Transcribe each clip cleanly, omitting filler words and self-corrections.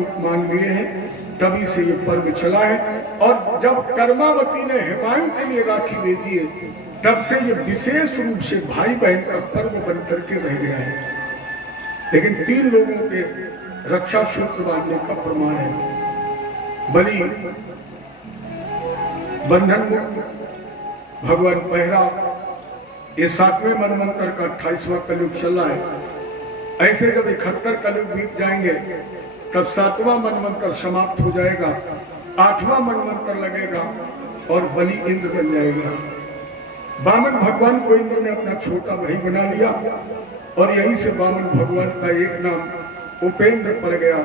रूप मान लिए हैं, तभी से ये पर्व चला है। और जब कर्मावती ने हुमायूं के लिए राखी भेजी है, तब से ये विशेष रूप से भाई बहन का पर्व बन करके रह गया है। लेकिन 3 लोगों के रक्षा सूत्र बांधने का प्रमाण है। बलि बंधन मुक्त भगवान पहरा, ये 7वें मनवंतर का 28वां कलयुग चल रहा है। ऐसे जब 71 कलयुग बीत जाएंगे तब 7वां मनवंतर समाप्त हो जाएगा, 8वां मनवंतर लगेगा और बलि इंद्र बन जाएगा। वामन भगवान को इंद्र ने अपना छोटा भाई बना लिया और यहीं से वामन भगवान का एक नाम उपेंद्र पड़ गया।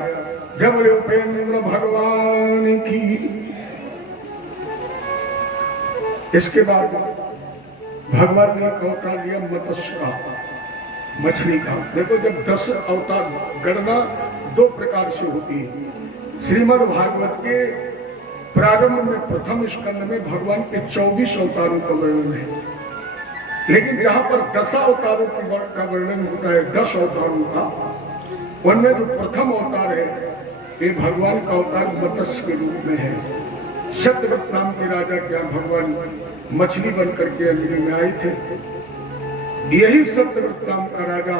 जब उपेंद्र भगवान की। इसके बाद भगवान ने एक अवतार लिया मत्स्य का, मछली का। देखो, जब 10 अवतार गणना 2 प्रकार से होती है। श्रीमद् भागवत के प्रारंभ में प्रथम स्कंद में भगवान के 24 अवतारों का वर्णन है, लेकिन जहां पर 10 अवतारों का वर्णन होता है, 10 अवतारों का, उनमें जो प्रथम अवतार है ये भगवान का अवतार मत्स्य के रूप में है। सत्यव्रत नाम के राजा क्या भगवान मछली बन करके अंजलि में आए थे। यही सत्यव्रत नाम का राजा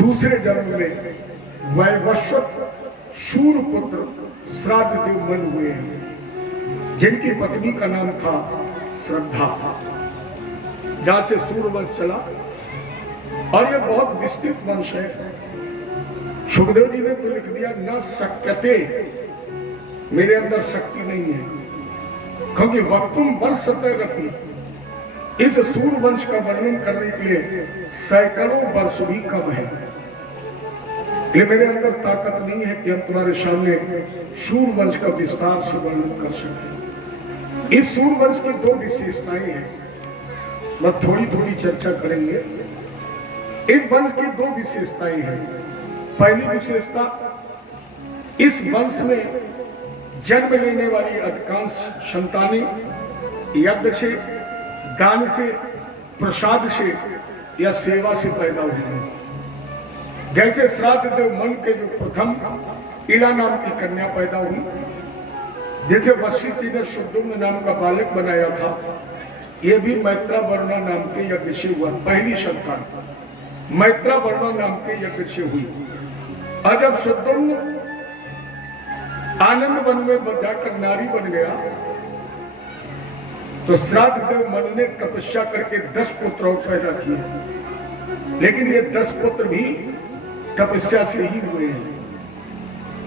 दूसरे जन्म में वैवस्वत शूरपुत्र श्राद्ध देव मन हुए हैं, जिनकी पत्नी का नाम था श्रद्धा, जहां से सूर्यवंश चला। और यह बहुत विस्तृत वंश है। सुखदेव जी ने तो लिख दिया न शक्यते, मेरे अंदर शक्ति नहीं है, क्योंकि वक्तुम वर्षते गति, इस सूर्यवंश का वर्णन करने के लिए सैकड़ों वर्ष भी कम है। ये मेरे अंदर ताकत नहीं है कि हम तुम्हारे सामने सूर्यवंश का विस्तार से वर्णन कर सकें। इस सूर्यवंश की 2 विशेषताएं हैं, मैं थोड़ी थोड़ी चर्चा करेंगे। इस वंश की 2 विशेषताएं हैं। पहली विशेषता, इस वंश में जन्म लेने वाली अधिकांश संतानें यज्ञ से, दान से, प्रसाद से या सेवा से पैदा हुई हैं। जैसे श्राद्ध देव मन के जो प्रथम इला नाम की कन्या पैदा हुई, जैसे वशिष्ठ जी ने शुद्धुम्न नाम का बालक बनाया था, यह भी मैत्रा वर्णा नाम के यज्ञ से हुआ। पहली संतान मैत्रा वर्णा नाम के यज्ञ से हुई। और जब शुद्धुम्न आनंद वन में जाकर नारी बन गया, तो श्राद्ध देव मन ने तपस्या करके 10 पुत्र और पैदा किए, लेकिन ये 10 पुत्र भी तपस्या से ही हुए हैं।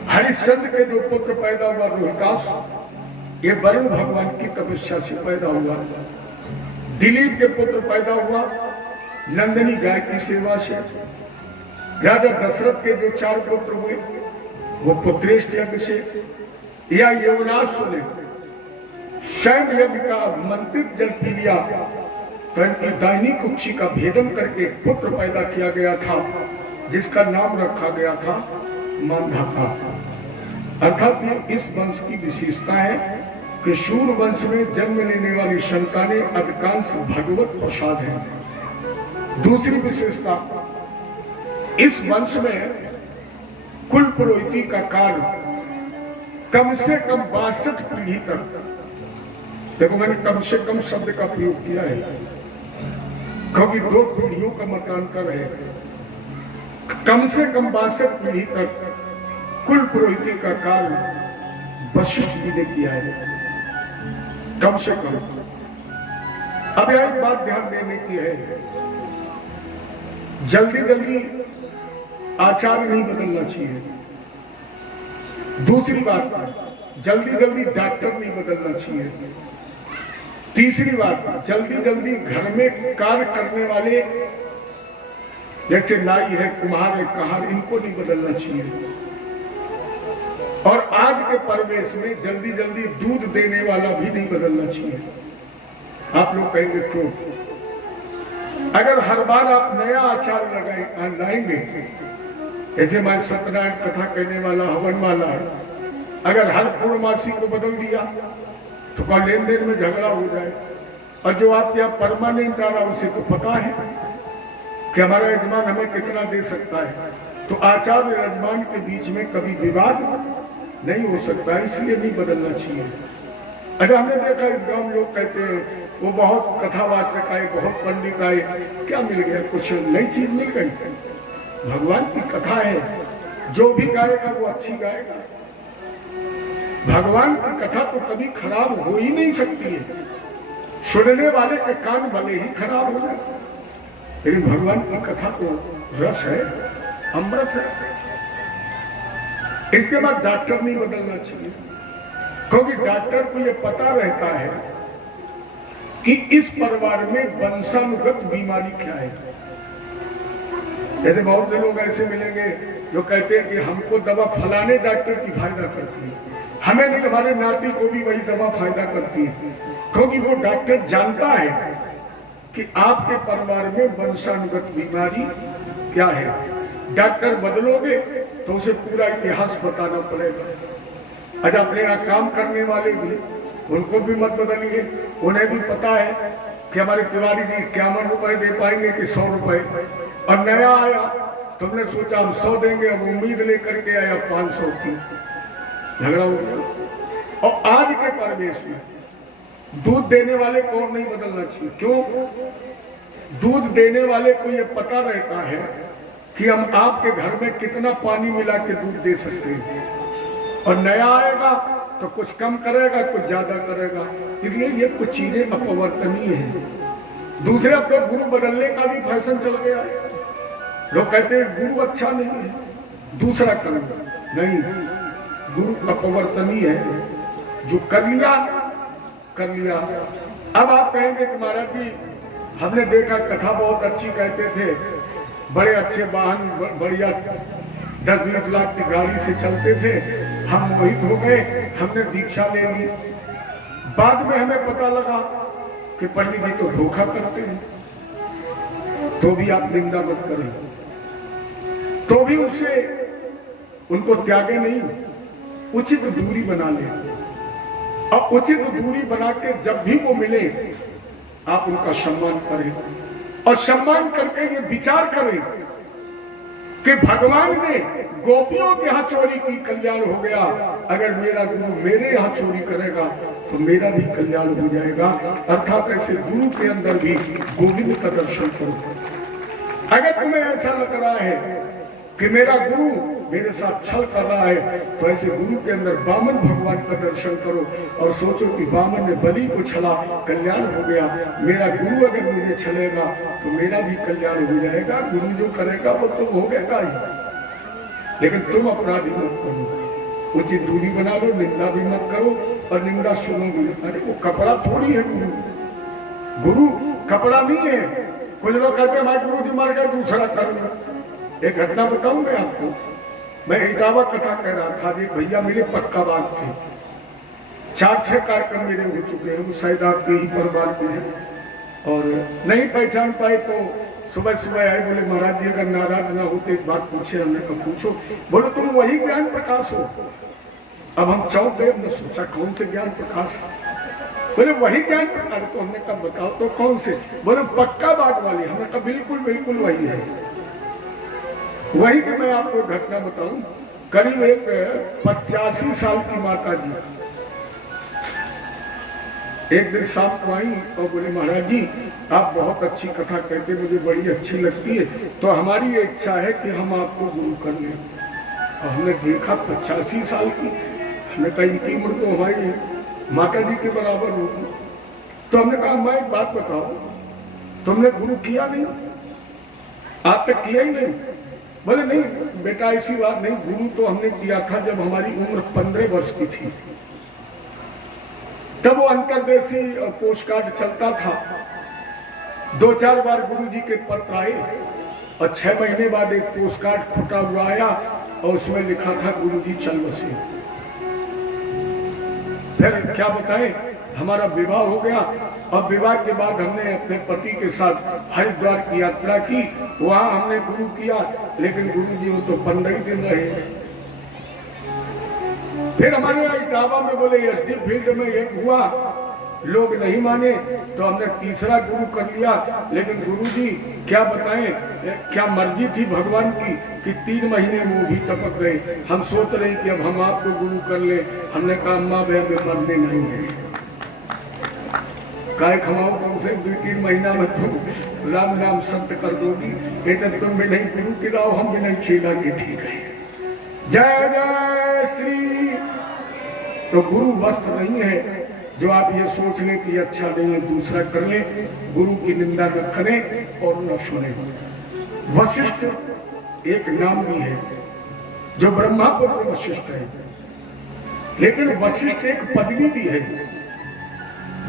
हरिश्चंद्र के जो पुत्र पैदा हुआ रोहितास, ये वरुण भगवान की तपस्या से पैदा हुआ। दिलीप के पुत्र पैदा हुआ नंदिनी गाय की सेवा से। राजा दशरथ के जो 4 पुत्र हुए वो पुत्रेष्ठ यज्ञ से। या यवनासु ने शैव यज्ञ का मंत्रित जल पी लिया, तो इनकी दाहिनी कुक्षी का भेदन करके पुत्र पैदा किया गया था, जिसका नाम रखा गया था मानधाता। अर्थात ये इस वंश की विशेषता है कि शूर वंश में जन्म लेने वाली संतानें अधिकांश भगवत प्रसाद हैं। दूसरी विशेषता, इस वंश में कुल पुरोहिती का काल कम से कम 62 पीढ़ी तक, देखो मैंने कम से कम शब्द का प्रयोग किया है, क्योंकि 2 पीढ़ियों का मतांतर है। कम से कम 62 पीढ़ी तक कुल पुरोहिती का काल वशिष्ठ जी ने किया है, कम से कम। अब यह एक बात ध्यान देने की है, जल्दी जल्दी आचार नहीं बदलना चाहिए। दूसरी बात, जल्दी जल्दी डॉक्टर नहीं बदलना चाहिए। तीसरी बात, जल्दी जल्दी घर में कार्य करने वाले जैसे नाई है, कुम्हार है, कहार, इनको नहीं बदलना चाहिए। और आज के परिवेश में जल्दी जल्दी दूध देने वाला भी नहीं बदलना चाहिए। आप लोग कहेंगे क्यों? अगर हर बार आप नया आचार लाएंगे, जैसे हमारे सत्यनारायण कथा कहने वाला, हवन वाला है, अगर हर पूर्णमासी को बदल दिया तो क्या लेन देन में झगड़ा हो जाए। और जो आपके यहाँ परमानेंट आ रहा, उसे तो पता है कि हमारा यजमान हमें कितना दे सकता है, तो आचार्य यजमान के बीच में कभी विवाद नहीं हो सकता, इसलिए नहीं बदलना चाहिए। अगर हमने देखा इस गांव में लोग कहते हैं वो बहुत कथावाचक आए, बहुत पंडित आए, क्या मिल गया? कुछ नई चीज मिल गई? भगवान की कथा है, जो भी गाएगा वो अच्छी गाएगा। भगवान की कथा तो कभी खराब हो ही नहीं सकती है। सुनने वाले के कान भले ही खराब हो जाए, लेकिन भगवान की कथा तो रस है, अमृत है। इसके बाद डॉक्टर नहीं बदलना चाहिए, क्योंकि डॉक्टर को ये पता रहता है कि इस परिवार में वंशानुगत बीमारी क्या है। जैसे बहुत से लोग ऐसे मिलेंगे जो कहते हैं कि हमको दवा फलाने डॉक्टर की फायदा करती है, हमें नहीं, हमारे नाती को भी वही दवा फायदा करती है, क्योंकि वो डॉक्टर जानता है कि आपके परिवार में वंशानुगत बीमारी क्या है। डॉक्टर बदलोगे तो उसे पूरा इतिहास बताना पड़ेगा। आज अपने यहाँ काम करने वाले भी, उनको भी मत बदलिए। उन्हें भी पता है कि हमारे तिवारी जी 51 रुपए दे पाएंगे कि 100 रुपए, और नया आया तुमने सोचा हम 100 देंगे, अब उम्मीद लेकर के आया 500 की, झगड़ा हो गया। और आज के परिवेश में दूध देने वाले को और नहीं बदलना चाहिए। क्यों? दूध देने वाले को ये पता रहता है कि हम आपके घर में कितना पानी मिला के दूध दे सकते हैं, और नया आएगा तो कुछ कम करेगा, कुछ ज्यादा करेगा। इसलिए ये कुछ चीजें अपवर्तनीय हैं। दूसरे अपने गुरु बदलने का भी फैशन चल गया है। लोग कहते हैं गुरु अच्छा नहीं है, दूसरा करूंगा। नहीं, गुरु अपवर्तनीय है, जो कर लिया कर लिया। अब आप कहेंगे कि महाराज जी हमने देखा कथा बहुत अच्छी कहते थे, बड़े अच्छे वाहन, बढ़िया 10-20 लाख की गाड़ी से चलते थे, हम मोहित हो गए, हमने दीक्षा ले ली। बाद में हमें पता लगा कि पंडित जी तो धोखा करते हैं, तो भी आप निंदा मत करें, तो भी उससे उनको त्यागे नहीं, उचित दूरी बना लें। और उचित दूरी बना के जब भी वो मिले आप उनका सम्मान करें, और सम्मान करके ये विचार करें कि भगवान ने गोपियों के यहाँ चोरी की, कल्याण हो गया। अगर मेरा गुरु मेरे यहाँ चोरी करेगा तो मेरा भी कल्याण हो जाएगा। अर्थात ऐसे गुरु के अंदर भी गोविंद का दर्शन करो। अगर तुम्हें ऐसा लग रहा है कि मेरा गुरु मेरे साथ छल कर रहा है, तो ऐसे गुरु के अंदर वामन भगवान का दर्शन करो और सोचो कि वामन ने बलि को छला, कल्याण हो गया। मेरा गुरु अगर मुझे छलेगा तो मेरा भी कल्याण हो जाएगा। गुरु जो करेगा वो तो होगा ही, लेकिन तुम अपराधी मत करो, उचित दूरी बना लो, निंदा भी मत करो, और निंदा सुनो भी। अरे वो कपड़ा थोड़ी है गुरु, गुरु कपड़ा नहीं है। कुछ लोग कहते हैं हमारे गुरु जी मर गए, दूसरा करूंगा। एक घटना बताऊं मैं आपको। मैं इटावा कथा कह रहा था, एक भैया मेरे पक्का बात थे, 4-6 कार्यक्रम मेरे हो चुके हैं, वो शायद आपके ही परिवार के हैं, और नहीं पहचान पाए तो सुबह सुबह आए, बोले महाराज जी अगर नाराज ना होते एक बात पूछे। हमने कहा पूछो। बोले तुम वही ज्ञान प्रकाश हो। अब हम चौंक गए, हमने सोचा कौन से ज्ञान प्रकाश? बोले वही ज्ञान प्रकाश। तो हमने कहा बताओ तो कौन से? बोले पक्का बात वाली। हमने कहा बिल्कुल बिल्कुल वही है। वही कि मैं आपको घटना बताऊं। करीब एक 85 साल की माता जी एक दिन शाम को आई और बोले महाराज जी आप बहुत अच्छी कथा कहते, मुझे बड़ी अच्छी लगती है, तो हमारी ये इच्छा है कि हम आपको गुरु कर लें। और हमने देखा 85 साल की, हमने कहा इनकी उम्र तो हमारी माता जी के बराबर होगी। तो हमने कहा मैं एक बात बताओ, तुमने गुरु किया नहीं? आज तक किया ही नहीं? बोले नहीं बेटा ऐसी बात नहीं, गुरु तो हमने किया था जब हमारी उम्र 15 वर्ष की थी। तब वो अंतरदेशी पोस्ट कार्ड चलता था, 2-4 बार गुरु जी के पत्र आए, और 6 महीने बाद एक पोस्ट कार्ड खुटा हुआ आया और उसमें लिखा था गुरु जी चल बसे। फिर क्या बताएं, हमारा विवाह हो गया, और विवाह के बाद हमने अपने पति के साथ हरिद्वार की यात्रा की, वहां हमने गुरु किया, लेकिन गुरु जी वो तो 15 दिन रहे। फिर हमारे यहाँ इटावा में बोले एसडी फील्ड में एक हुआ, लोग नहीं माने तो हमने तीसरा गुरु कर लिया। लेकिन गुरु जी क्या बताएं, क्या मर्जी थी भगवान की कि 3 महीने वो भी टपक गए। हम सोच रहे कि अब हम आपको गुरु कर ले। हमने कहा अम्मा बहन में मरने नहीं है, काय खमाओ कम से 2-3 महीना में तुम राम नाम सत्य कर दोगी। इधर तुम भी नहीं गुरु गिराओ, हम भी नहीं छीला के ठीक है। जय जय श्री। तो गुरु वस्त्र नहीं है जो आप ये सोच लें कि अच्छा नहीं है दूसरा कर ले। गुरु की निंदा न करें और न सुने। वशिष्ठ एक नाम भी है जो ब्रह्मापुत्र वशिष्ठ है, लेकिन वशिष्ठ एक पदवी भी है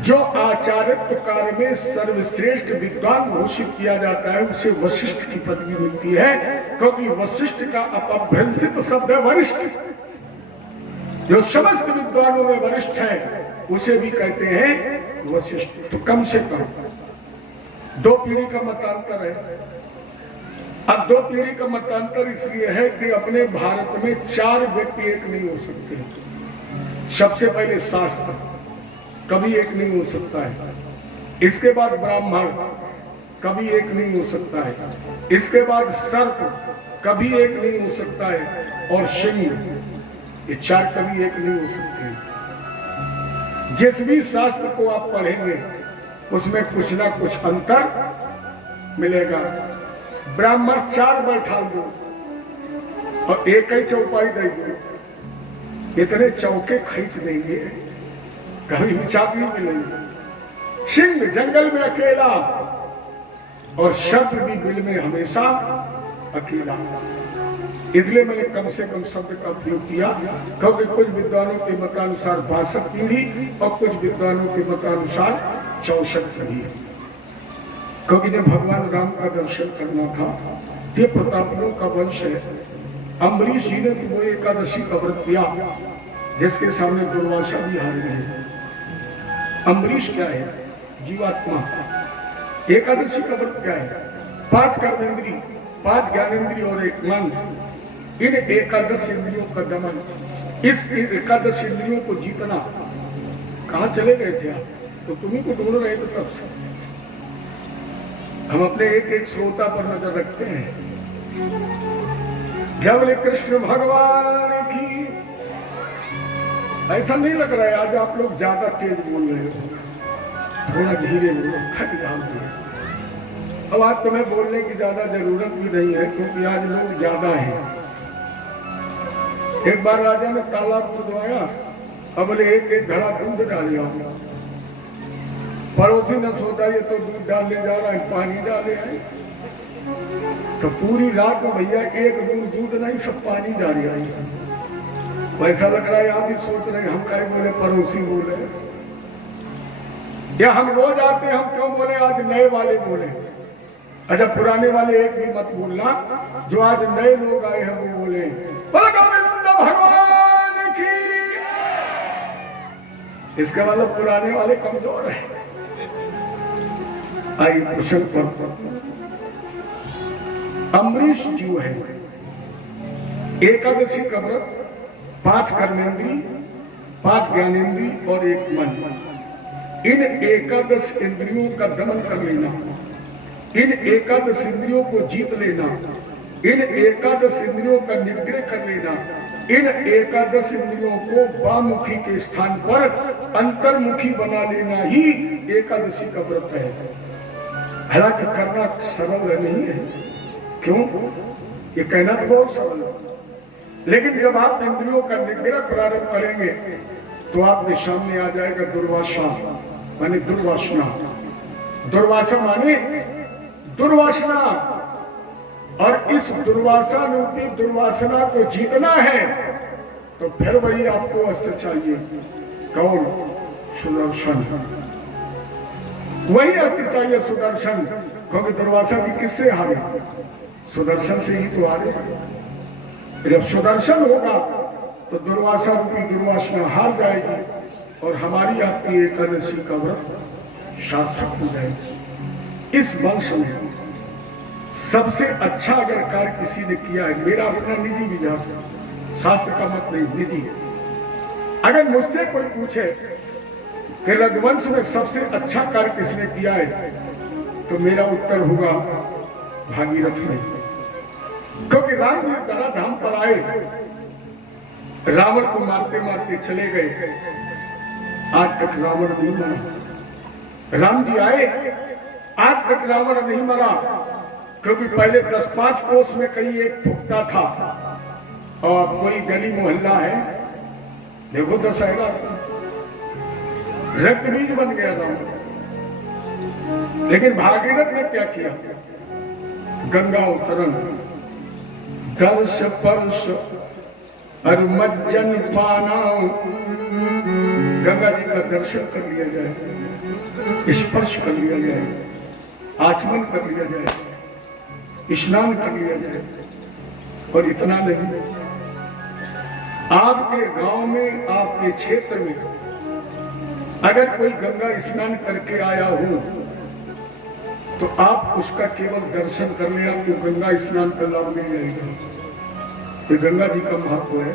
जो आचार्यत्व काल में सर्वश्रेष्ठ विद्वान घोषित किया जाता है, उसे वशिष्ठ की पदवी मिलती है। क्योंकि वशिष्ठ का अपभ्रंशित शब्द है वरिष्ठ, जो समस्त विद्वानों में वरिष्ठ है उसे भी कहते हैं वशिष्ठ। तो कम से कम 2 पीढ़ी का मतांतर है। अब 2 पीढ़ी का मतांतर इसलिए है कि अपने भारत में 4 व्यक्ति एक नहीं हो सकते। सबसे पहले शास्त्र कभी एक नहीं हो सकता है, इसके बाद ब्राह्मण कभी एक नहीं हो सकता है, इसके बाद सर्प कभी एक नहीं हो सकता है, और सिंह, ये 4 कभी एक नहीं हो सकते। जिस भी शास्त्र को आप पढ़ेंगे उसमें कुछ ना कुछ अंतर मिलेगा। ब्राह्मण 4 बैठा दो और एक ही चौपाई दे दो, इतने चौके खींच देंगे कभी भी चाबी मिलेंगे। सिंह जंगल में अकेला और सर्प भी बिल में हमेशा अकेला। इसलिए मैंने कम से कम शब्द का उपयोग किया, क्योंकि कुछ विद्वानों के मतानुसार 62 पीढ़ी और कुछ विद्वानों के मतानुसार 64 पीढ़ी। क्योंकि जब भगवान राम का दर्शन करना था, ये प्रतापनों का वंश है। अम्बरीश जी ने तो वो एकादशी का व्रत किया जिसके सामने दुर्वासा भी हार गए। अम्बरीश क्या है? जीवात्मा। एकादशी का व्रत क्या है? 5 कर्मेंद्री, 5 ज्ञानेंद्री और 1 मन। इन एकादश इंद्रियों का दमन, इस एकादश इंद्रियों को जीतना। कहाँ चले गए थे आप? तो तुम्ही को ढूंढ रहे थे तब से। हम अपने एक श्रोता पर नजर रखते हैं। जब बोले कृष्ण भगवान की। ऐसा नहीं लग रहा है आज आप लोग ज्यादा तेज बोल रहे हो, थोड़ा धीरे बोलो, खट जाओगे। अब आज तुम्हें बोलने की ज्यादा जरूरत भी नहीं है, क्योंकि आज लोग ज्यादा हैं। एक बार राजा ने तालाब खुदवाया, अब बोले एक घड़ा दूध डालिया। पड़ोसी ने सोचा ये तो दूध डालने जा रहा है, पानी डाले है। तो पूरी रात में भैया एक दूध नहीं, सब पानी डाल रहा। वैसा लग रहा है आप ही सोच रहे हम क्या बोले, पड़ोसी बोले या हम रोज आते हम क्यों बोले, आज नए वाले बोले। अच्छा पुराने वाले एक भी मत बोलना, जो आज नए लोग आए हैं वो बोले भगवान की। इसका मतलब पुराने वाले कमजोर है। आइए प्रश्न पर। अम्बरीश जो है एकादशी का व्रत, 5 कर्मेंद्री, 5 ज्ञानेंद्री और 1 मन। इन एकादश इंद्रियों का दमन कर लेना, इन एकादश इंद्रियों को जीत लेना, इन एकादश इंद्रियों का निग्रह कर लेना, इन एकादश इंद्रियों को बामुखी के स्थान पर अंतर्मुखी बना लेना ही एकादशी का व्रत है। हालांकि करना सरल नहीं है, क्यों? ये कहना तो बहुत सरल है, लेकिन जब आप इंद्रियों का निग्रह प्रारंभ करेंगे तो आपके सामने आ जाएगा दुर्वासा, माने दुर्वासना। दुर्वासा माने दुर्वासना, और इस दुर्वासा रूपी दुर्वासना को जीतना है तो फिर वही आपको अस्त्र चाहिए। कौन? सुदर्शन। वही अस्त्र चाहिए, सुदर्शन। क्योंकि दुर्वासा भी किससे हारे? सुदर्शन से ही तो हारे। जब सुदर्शन होगा तो दुर्वासा रूपी दुर्वासना हार जाएगी और हमारी आपकी एकादशी का व्रत सार्थक हो जाएगी। इस वंश में सबसे अच्छा अगर कार्य किसी ने किया है, मेरा अपना निजी विचार, शास्त्र का मत नहीं, निजी। अगर मुझसे कोई पूछे कि रघुवंश में सबसे अच्छा कार्य किसने किया है, तो मेरा उत्तर होगा भागीरथ ने। क्योंकि राम जी धराधाम पर आए, रावण को मारते मारते चले गए, आज तक रावण नहीं मरा। राम जी आए, आज तक रावण नहीं मरा, क्योंकि पहले 10-5 कोस में कहीं एक फुकता था, और कोई गली मोहल्ला है, देखो दशहरा रक्त बीज बन गया रावण। लेकिन भागीरथ ने क्या किया, गंगा अवतरण, दर्श परश अरुमज्जन पाना, गंगा जी का दर्शन कर लिया जाए, स्पर्श कर लिया जाए, आचमन कर लिया जाए, स्नान कर लिया जाए। और इतना नहीं, आपके गांव में, आपके क्षेत्र में अगर कोई गंगा स्नान करके आया हो तो आप उसका केवल दर्शन कर ले, आपको गंगा स्नान का लाभ मिल जाएगा। ये गंगा जी का महत्व है।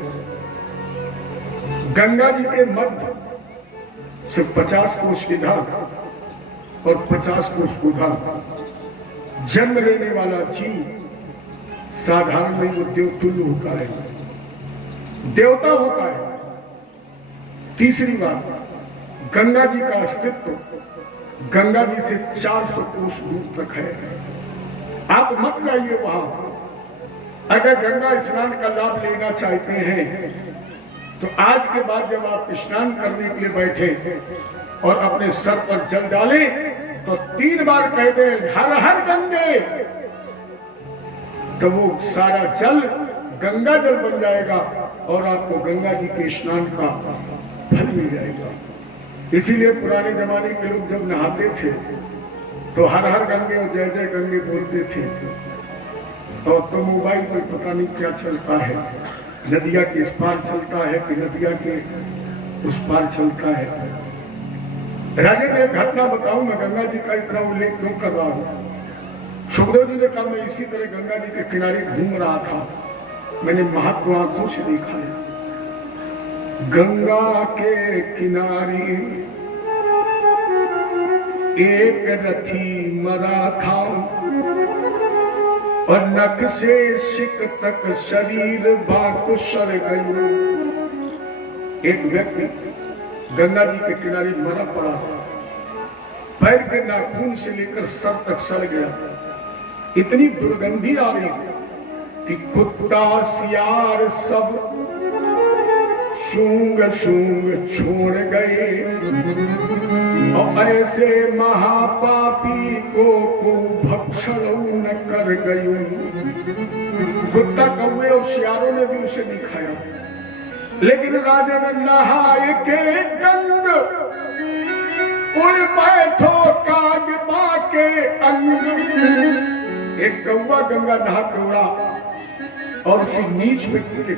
गंगा जी के मध्य से 50 कोस इधर और 50 कोस उधर जन्म लेने वाला जीव साधारण नहीं, वो देवतुल्य होता है, देवता होता है। तीसरी बात, गंगा जी का अस्तित्व गंगा जी से 400 कोस दूर तक है। आप मत जाइए वहां। अगर गंगा स्नान का लाभ लेना चाहते हैं तो आज के बाद जब आप स्नान करने के लिए बैठे और अपने सर पर जल डालें तो 3 बार कह दें हर हर गंगे, तो वो सारा जल गंगा जल बन जाएगा और आपको गंगा जी के स्नान का फल मिल जाएगा। इसीलिए पुराने जमाने के लोग जब नहाते थे तो हर हर गंगे और जय जय गंगे बोलते थे। और तो मोबाइल पर पता नहीं क्या चलता है, नदिया के इस पार चलता है कि नदिया के उस पार चलता है। राजा ने एक घटना बताऊं, मैं गंगा जी का इतना उल्लेख क्यों कर रहा हूं। सुखदेव जी ने कहा मैं इसी तरह गंगा जी के किनारे घूम रहा था, मैंने महत्व आंखों से देखा है। गंगा के किनारे एक रथी मरा था और नख से शिक तक शरीर बाको सड़ गई। एक व्यक्ति गंगा जी के किनारे मरा पड़ा, पैर के नाखून से लेकर सर तक सड़ गया। इतनी दुर्गंधी आ रही कि कुत्ता सियार सब सूंघ सूंघ छोड़ गए और ऐसे महापापी को भक्षण न कर गयो। कुत्ता कौवे और सियारों ने भी उसे दिखाया, लेकिन राजा ने नहाए के गंग उड़ बैठो कागबा के अंग। एक कौवा गंगा नहा के उड़ा और उसी नीच मिट्टी के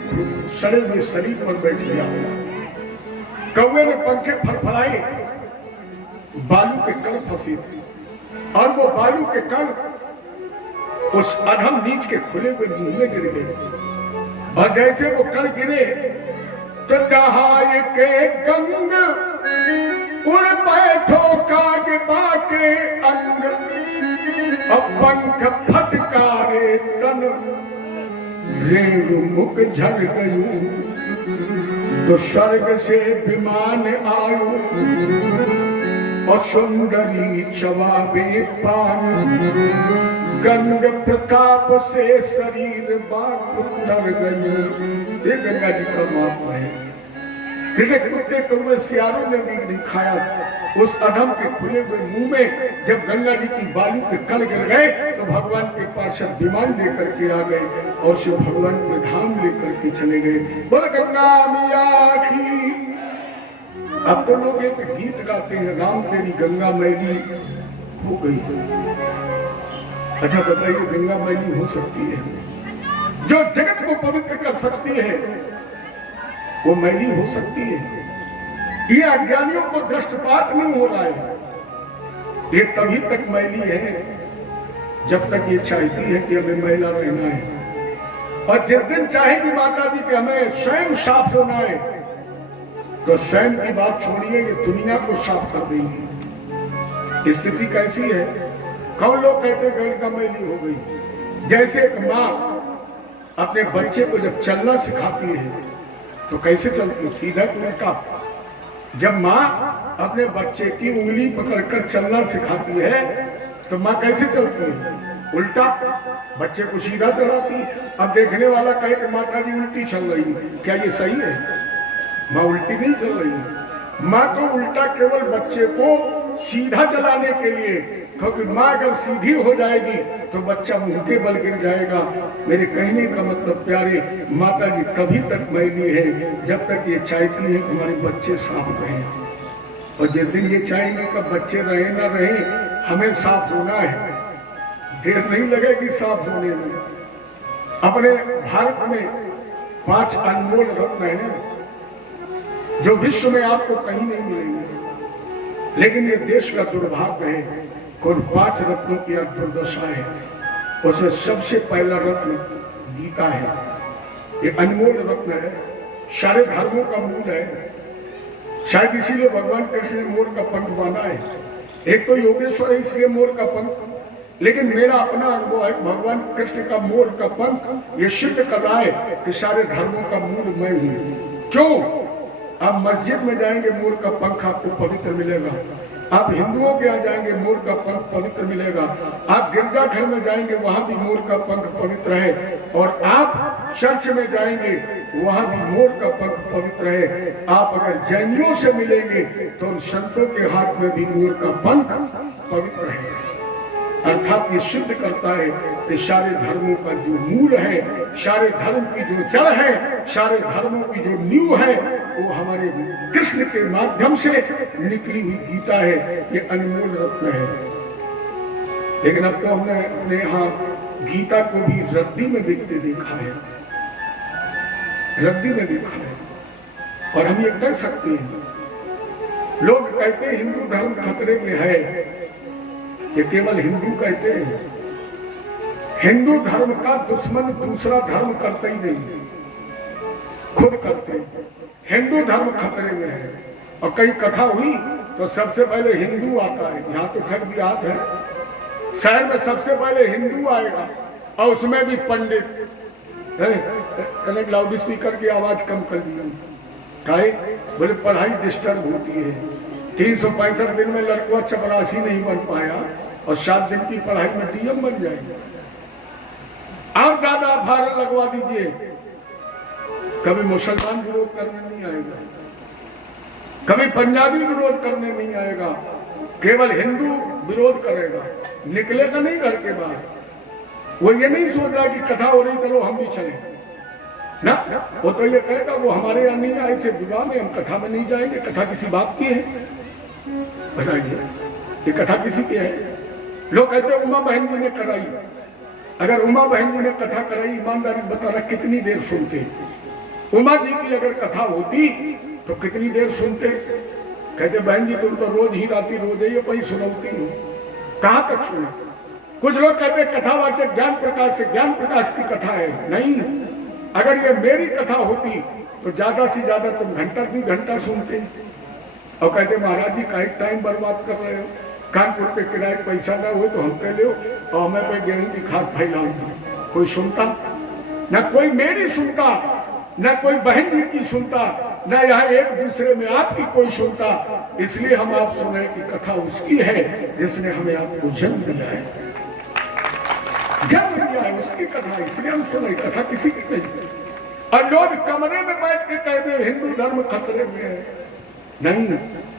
सड़े हुए शरीर पर बैठ गया। कौवे ने पंखे फड़फड़ाए, बालू के कण फंसे थे और वो बालू के कण उस अधम नीच के खुले हुए मुंह में गिर गए। और जैसे वो कण गिरे तो नहाए के गंग उड़ बैठो कागबा के अंग। अब पंख फटकारे तन रेणु मुख झड़ गयू। तो स्वर्ग से विमान आयो और सुंदरी चबावे पान। गंग प्रताप से शरीर बाप उतर गयू। ये गंगा जी का महात्मा है। जिसे कुत्ते कौवे सियारों ने भी दिखाया, उस अधम के खुले हुए मुंह में जब गंगा जी की बालू के कण गिर गए तो भगवान के पार्षद विमान लेकर के आ गए और शिव भगवान के धाम लेकर के चले गए। बोल गंगा मैया की। अब तो लोग एक गीत गाते हैं, राम तेरी गंगा मैली हो गई। अच्छा बताइए, गंगा मैली हो सकती है? जो जगत को पवित्र कर सकती है वो मैली हो सकती है? ये अज्ञानियों को दृष्टपात नहीं हो रहा है। ये तभी तक मैली है जब तक ये चाहती है कि हमें मैला रहना है। और जिस दिन चाहेगी माता जी कि हमें स्वयं साफ होना है तो स्वयं की बात छोड़िए, ये दुनिया को साफ कर देंगे। स्थिति कैसी है? कौन लोग कहते गैर मैली हो गई। जैसे एक माँ अपने बच्चे को जब चलना सिखाती है तो कैसे चलती? सीधा उल्टा। जब माँ अपने बच्चे की उंगली पकड़कर चलना सिखाती है तो माँ कैसे चलती है? उल्टा। बच्चे को सीधा चलाती। अब देखने वाला कहे कि माता जी उल्टी चल रही है, क्या ये सही है? माँ उल्टी नहीं चल रही है। माँ तो उल्टा केवल बच्चे को सीधा चलाने के लिए, क्योंकि माँ अगर सीधी हो जाएगी तो बच्चा मुंह के बल गिर जाएगा। मेरे कहने का मतलब प्यारे, माता जी तभी तक मैली है जब तक ये चाहती है कि हमारे बच्चे साफ रहें। और जिस दिन ये चाहेंगे कि बच्चे रहे ना रहे, हमें साफ होना है, देर नहीं लगेगी साफ होने में। अपने भारत में 5 अनमोल रत्न हैं जो विश्व में आपको कहीं नहीं मिलेंगे, लेकिन ये देश का दुर्भाग्य है कि उन 5 रत्नों की दुर्दशा है। उसमें सबसे पहला रत्न गीता है। ये अनमोल रत्न है, सारे धर्मों का मूल है। शायद इसीलिए भगवान कृष्ण ने मोर का पंख बांधा है। एक तो योगेश्वर है इसलिए मोर का पंख, लेकिन मेरा अपना अनुभव है भगवान कृष्ण का मोर का पंख ये सिद्ध कर रहा है कि सारे धर्मों का मूल मैं हूं। क्यों? आप मस्जिद में जाएंगे मोर का पंख आपको पवित्र मिलेगा। आप हिंदुओं के यहाँ जाएंगे मोर का पंख पवित्र मिलेगा। आप गिरजाघर में जाएंगे वहां भी मोर का पंख पवित्र है। और आप चर्च में जाएंगे वहां भी मोर का पंख पवित्र है। आप अगर जैनियों से मिलेंगे तो उन संतों के हाथ में भी मोर का पंख पवित्र है। अर्थात ये सिद्ध करता है कि सारे धर्मों का जो मूल है, सारे धर्म की जो जड़ है, सारे धर्मों की जो नींव है, वो हमारे कृष्ण के माध्यम से निकली हुई गीता है। ये अनमोल रत्न है। लेकिन अब तो हमने अपने यहाँ गीता को भी रद्दी में बिकते देखा है, रद्दी में देखा है। और हम ये कह सकते हैं, लोग कहते हैं हिंदू धर्म खतरे में है, ये केवल हिंदू कहते हैं। हिंदू धर्म का दुश्मन दूसरा धर्म करते ही नहीं, खुद करते हैं। हिंदू धर्म खतरे में है। और कई कथा हुई तो सबसे पहले हिंदू आता है। यहाँ तो खैर भी आता है, शहर में सबसे पहले हिंदू आएगा और उसमें भी पंडित। कनेक्ट लाउड स्पीकर की आवाज कम कर दी। काहे? बोले पढ़ाई डिस्टर्ब होती है। 365 दिन में लड़का चपरासी नहीं बन पाया और 7 दिन की पढ़ाई में डीएम बन जाएगा। आप ज्यादा फायर लगवा दीजिए, कभी मुसलमान विरोध करने नहीं आएगा, कभी पंजाबी विरोध करने नहीं आएगा, केवल हिंदू विरोध करेगा। निकलेगा नहीं घर के बाहर। वो ये नहीं सोच रहा कि कथा हो रही चलो हम भी चले ना। वो तो ये कहेगा वो हमारे यहाँ नहीं आए थे विवाह में, हम कथा में नहीं जाएंगे। कथा किसी बात की है? बताइए, ये कथा किसी की है? लोग कहते हैं उमा बहन जी ने कराई। अगर उमा बहन जी ने कथा कराई, ईमानदारी बताना कितनी देर सुनते? उमा जी की अगर कथा होती तो कितनी देर सुनते? कहते बहन जी तुम तो रोज ही राती रोज ही पही सुनौती हो, कहाँ तक सुने? कुछ लोग कहते कथावाचक ज्ञान प्रकाश से ज्ञान प्रकाश की कथा है। नहीं, अगर ये मेरी कथा होती तो ज्यादा से ज्यादा तुम घंटा 2 घंटा सुनते। और कहते महाराज जी का टाइम बर्बाद कर रहे हो, कानपुर पे किराए पैसा ना हो तो हम पे लो और हमें पे गेहूं की खाद फैलाऊंगी। कोई सुनता? न कोई मेरी सुनता, न कोई बहन जी की सुनता, न यहाँ एक दूसरे में आपकी कोई सुनता। इसलिए हम आप सुने कि कथा उसकी है जिसने हमें आपको जन्म दिया है, जन्म दिया है उसकी कथा, इसलिए हम सुने। कथा किसी की नहीं। और लोग कमरे में बैठ के कहते हिंदू धर्म खतरे में है। नहीं,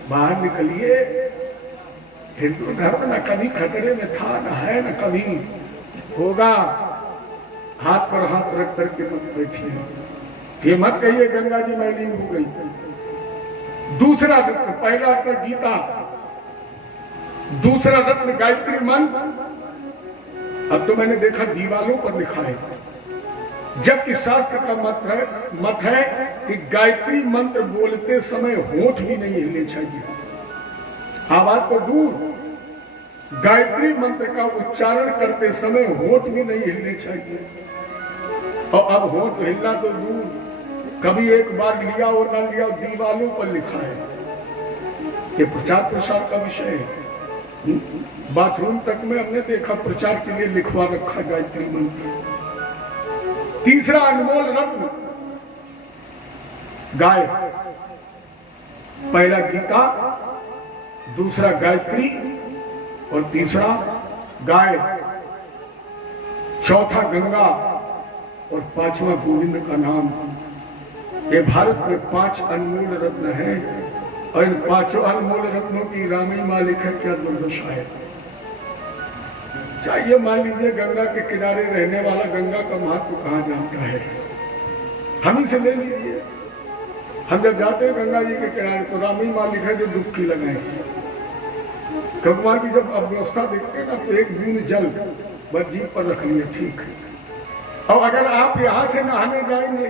बाहर निकलिए। हिंदू धर्म न कभी खतरे में था, न है, न कभी होगा। हाथ पर हाथ रख करके मत बैठिए। ये मत कहिए गंगा जी मैली हो गई। दूसरा रत्न, पहला रत्न गीता, दूसरा रत्न गायत्री मंत्र। अब तो मैंने देखा दीवालों पर लिखा है, जबकि शास्त्र का मत है कि गायत्री मंत्र बोलते समय होंठ भी नहीं हिलने चाहिए। आवाज तो दूर, गायत्री मंत्र का उच्चारण करते समय होंठ भी नहीं हिलने चाहिए। और अब होंठ हिलना तो दूर, कभी एक बार लिया और ना लिया, दीवालों पर लिखा है। ये प्रचार प्रसार का विषय है। बाथरूम तक में हमने देखा प्रचार के लिए लिखवा रखा गायत्री मंत्र। तीसरा अनमोल रत्न गाय, पहला गीता, दूसरा गायत्री और तीसरा गाय, चौथा गंगा और पांचवा गोविंद का नाम। ये भारत में 5 अनमोल रत्न हैं और इन 5 अनमोल रत्नों की रामी मालिक है। क्या दुर्दशा है। चाहिए मान लीजिए गंगा के किनारे रहने वाला गंगा का महत्व कहाँ जानता है। हम ही से ले लीजिए, हम जब जाते हैं गंगा जी के किनारे तो रामी मालिक है जो डुबकी लगाए। भगवान की जब अव्यवस्था देखते हैं ना तो एक बूंद जल बस जी पर रख लिया, ठीक। और अगर आप यहाँ से नहाने जाएंगे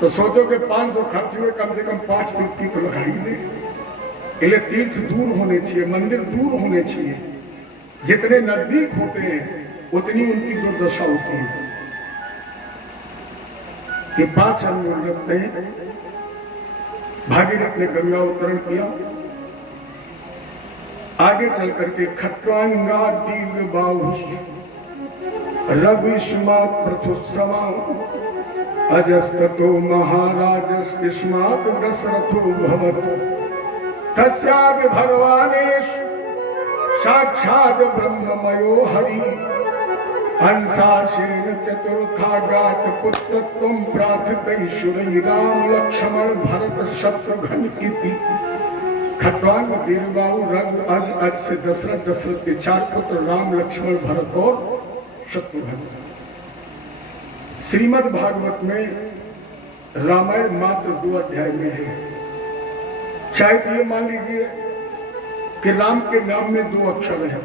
तो सोचो कि 500 खर्च हुए, कम से कम 5 डुबकी तो लगाएंगे। इसलिए तीर्थ दूर होने चाहिए, मंदिर दूर होने चाहिए। जितने नजदीक होते हैं उतनी उनकी दुर्दशा होती है। ये 5 अनमोल रत्न हैं। भागीरथ ने गंगा उत्तरण किया। आगे चल करके खट्वांगा दीर्घ बाहु रघुष्मात् पृथुसमा अजस्ततो महाराजस्मात् दशरथो भवत् तस्यापि भगवानेश साक्षात् ब्रह्ममयो हरि हंसासेन चतुर्था गात पुत्र तुम प्रार्थितैः राम लक्ष्मण भरत शत्रुघ्न इति। खट्वांग दीर्घबाहु रघु अज से दशरथ, दशरथ के 4 पुत्र राम लक्ष्मण भरत और शत्रुघ्न। श्रीमद् भागवत में रामायण मात्र 2 अध्याय में है। चाहे ये मान लीजिए कि राम के नाम में 2 अक्षर हैं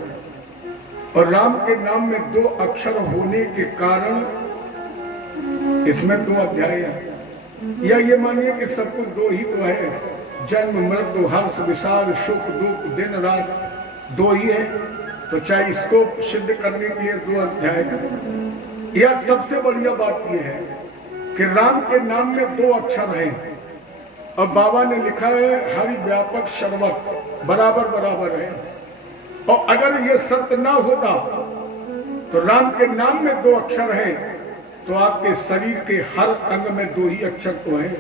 और राम के नाम में 2 अक्षर होने के कारण इसमें 2 अध्याय हैं। या ये मानिए कि सब कुछ 2 ही तो है, जन्म मृत्यु हर्ष विषाद सुख दुख दिन रात 2 ही है। तो चाहे इसको सिद्ध करने के लिए 2 अध्याय हैं। यह सबसे बढ़िया बात यह है कि राम के नाम में 2 अक्षर हैं और बाबा ने लिखा है हरि व्यापक सर्वत्र, बराबर बराबर है। और अगर ये सत्य ना होता तो राम के नाम में 2 अक्षर हैं तो आपके शरीर के हर अंग में 2 ही अक्षर तो हैं।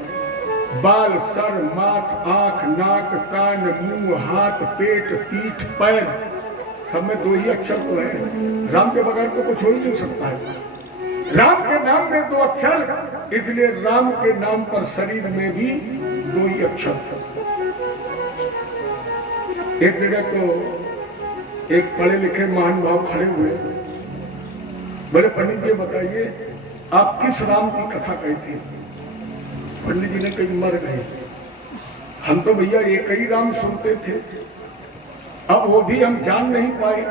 बाल, सर, माथ, आंख, नाक, कान, मुंह, हाथ, पेट, पीठ, पैर, सब में 2 ही अक्षर तो हैं। राम के बगैर तो कुछ हो ही नहीं सकता है। राम के नाम में 2 अक्षर, इसलिए राम के नाम पर शरीर में भी 2 ही अक्षर। एक जगह तो एक पढ़े लिखे महान भाव खड़े हुए, बोले पंडित जी बताइए आप किस राम की कथा कही थी। पंडित जी ने कहीं मर गए, हम तो भैया एक ही राम सुनते थे, अब वो भी हम जान नहीं पाए।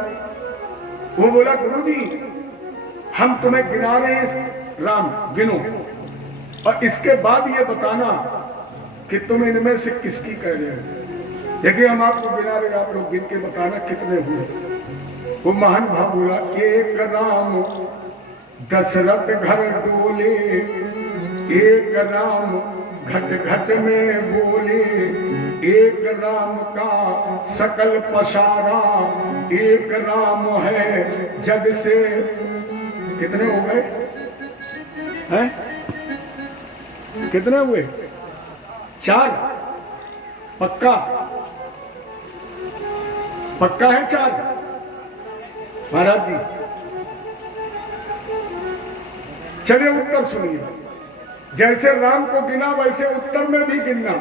वो बोला गुरुजी हम तुम्हें गिना रहे हैं राम, गिनो और इसके बाद ये बताना कि तुम इनमें से किसकी कह रहे हो। देखिए हम आपको गिना रहे, आप लोग गिन के बताना कितने हुए। वो महान भाव बोला एक राम दशरथ घर डोले, एक राम घट घट में बोले, एक राम का सकल पसारा, एक राम है जग से। कितने हो गए हैं? कितने हुए? 4 पक्का पक्का है 4 महाराज जी। चलिए उत्तर सुनिए, जैसे राम को गिना वैसे उत्तर में भी गिनना।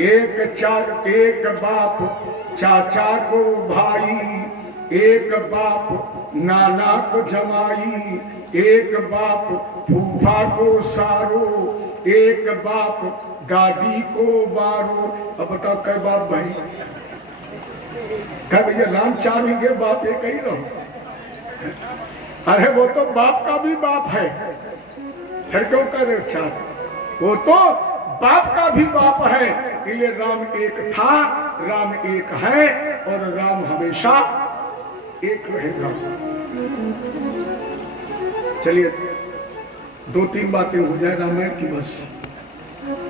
1 बाप चाचा को भाई, 1 बाप नाना को जमाई, 1 बाप फूफा को सारो, 1 बाप दादी को बारो। अब बताओ कै बाप भाई? क्या भैया राम 4 ही गए, बाप 1 ही रहो। अरे वो तो बाप का भी बाप है, फिर क्यों कह रहे 4? वो तो बाप का भी बाप है। इसलिए राम 1 था, राम 1 है और राम हमेशा 1 रहेगा। चलिए 2-3 बातें हो जाए रामायण की बस।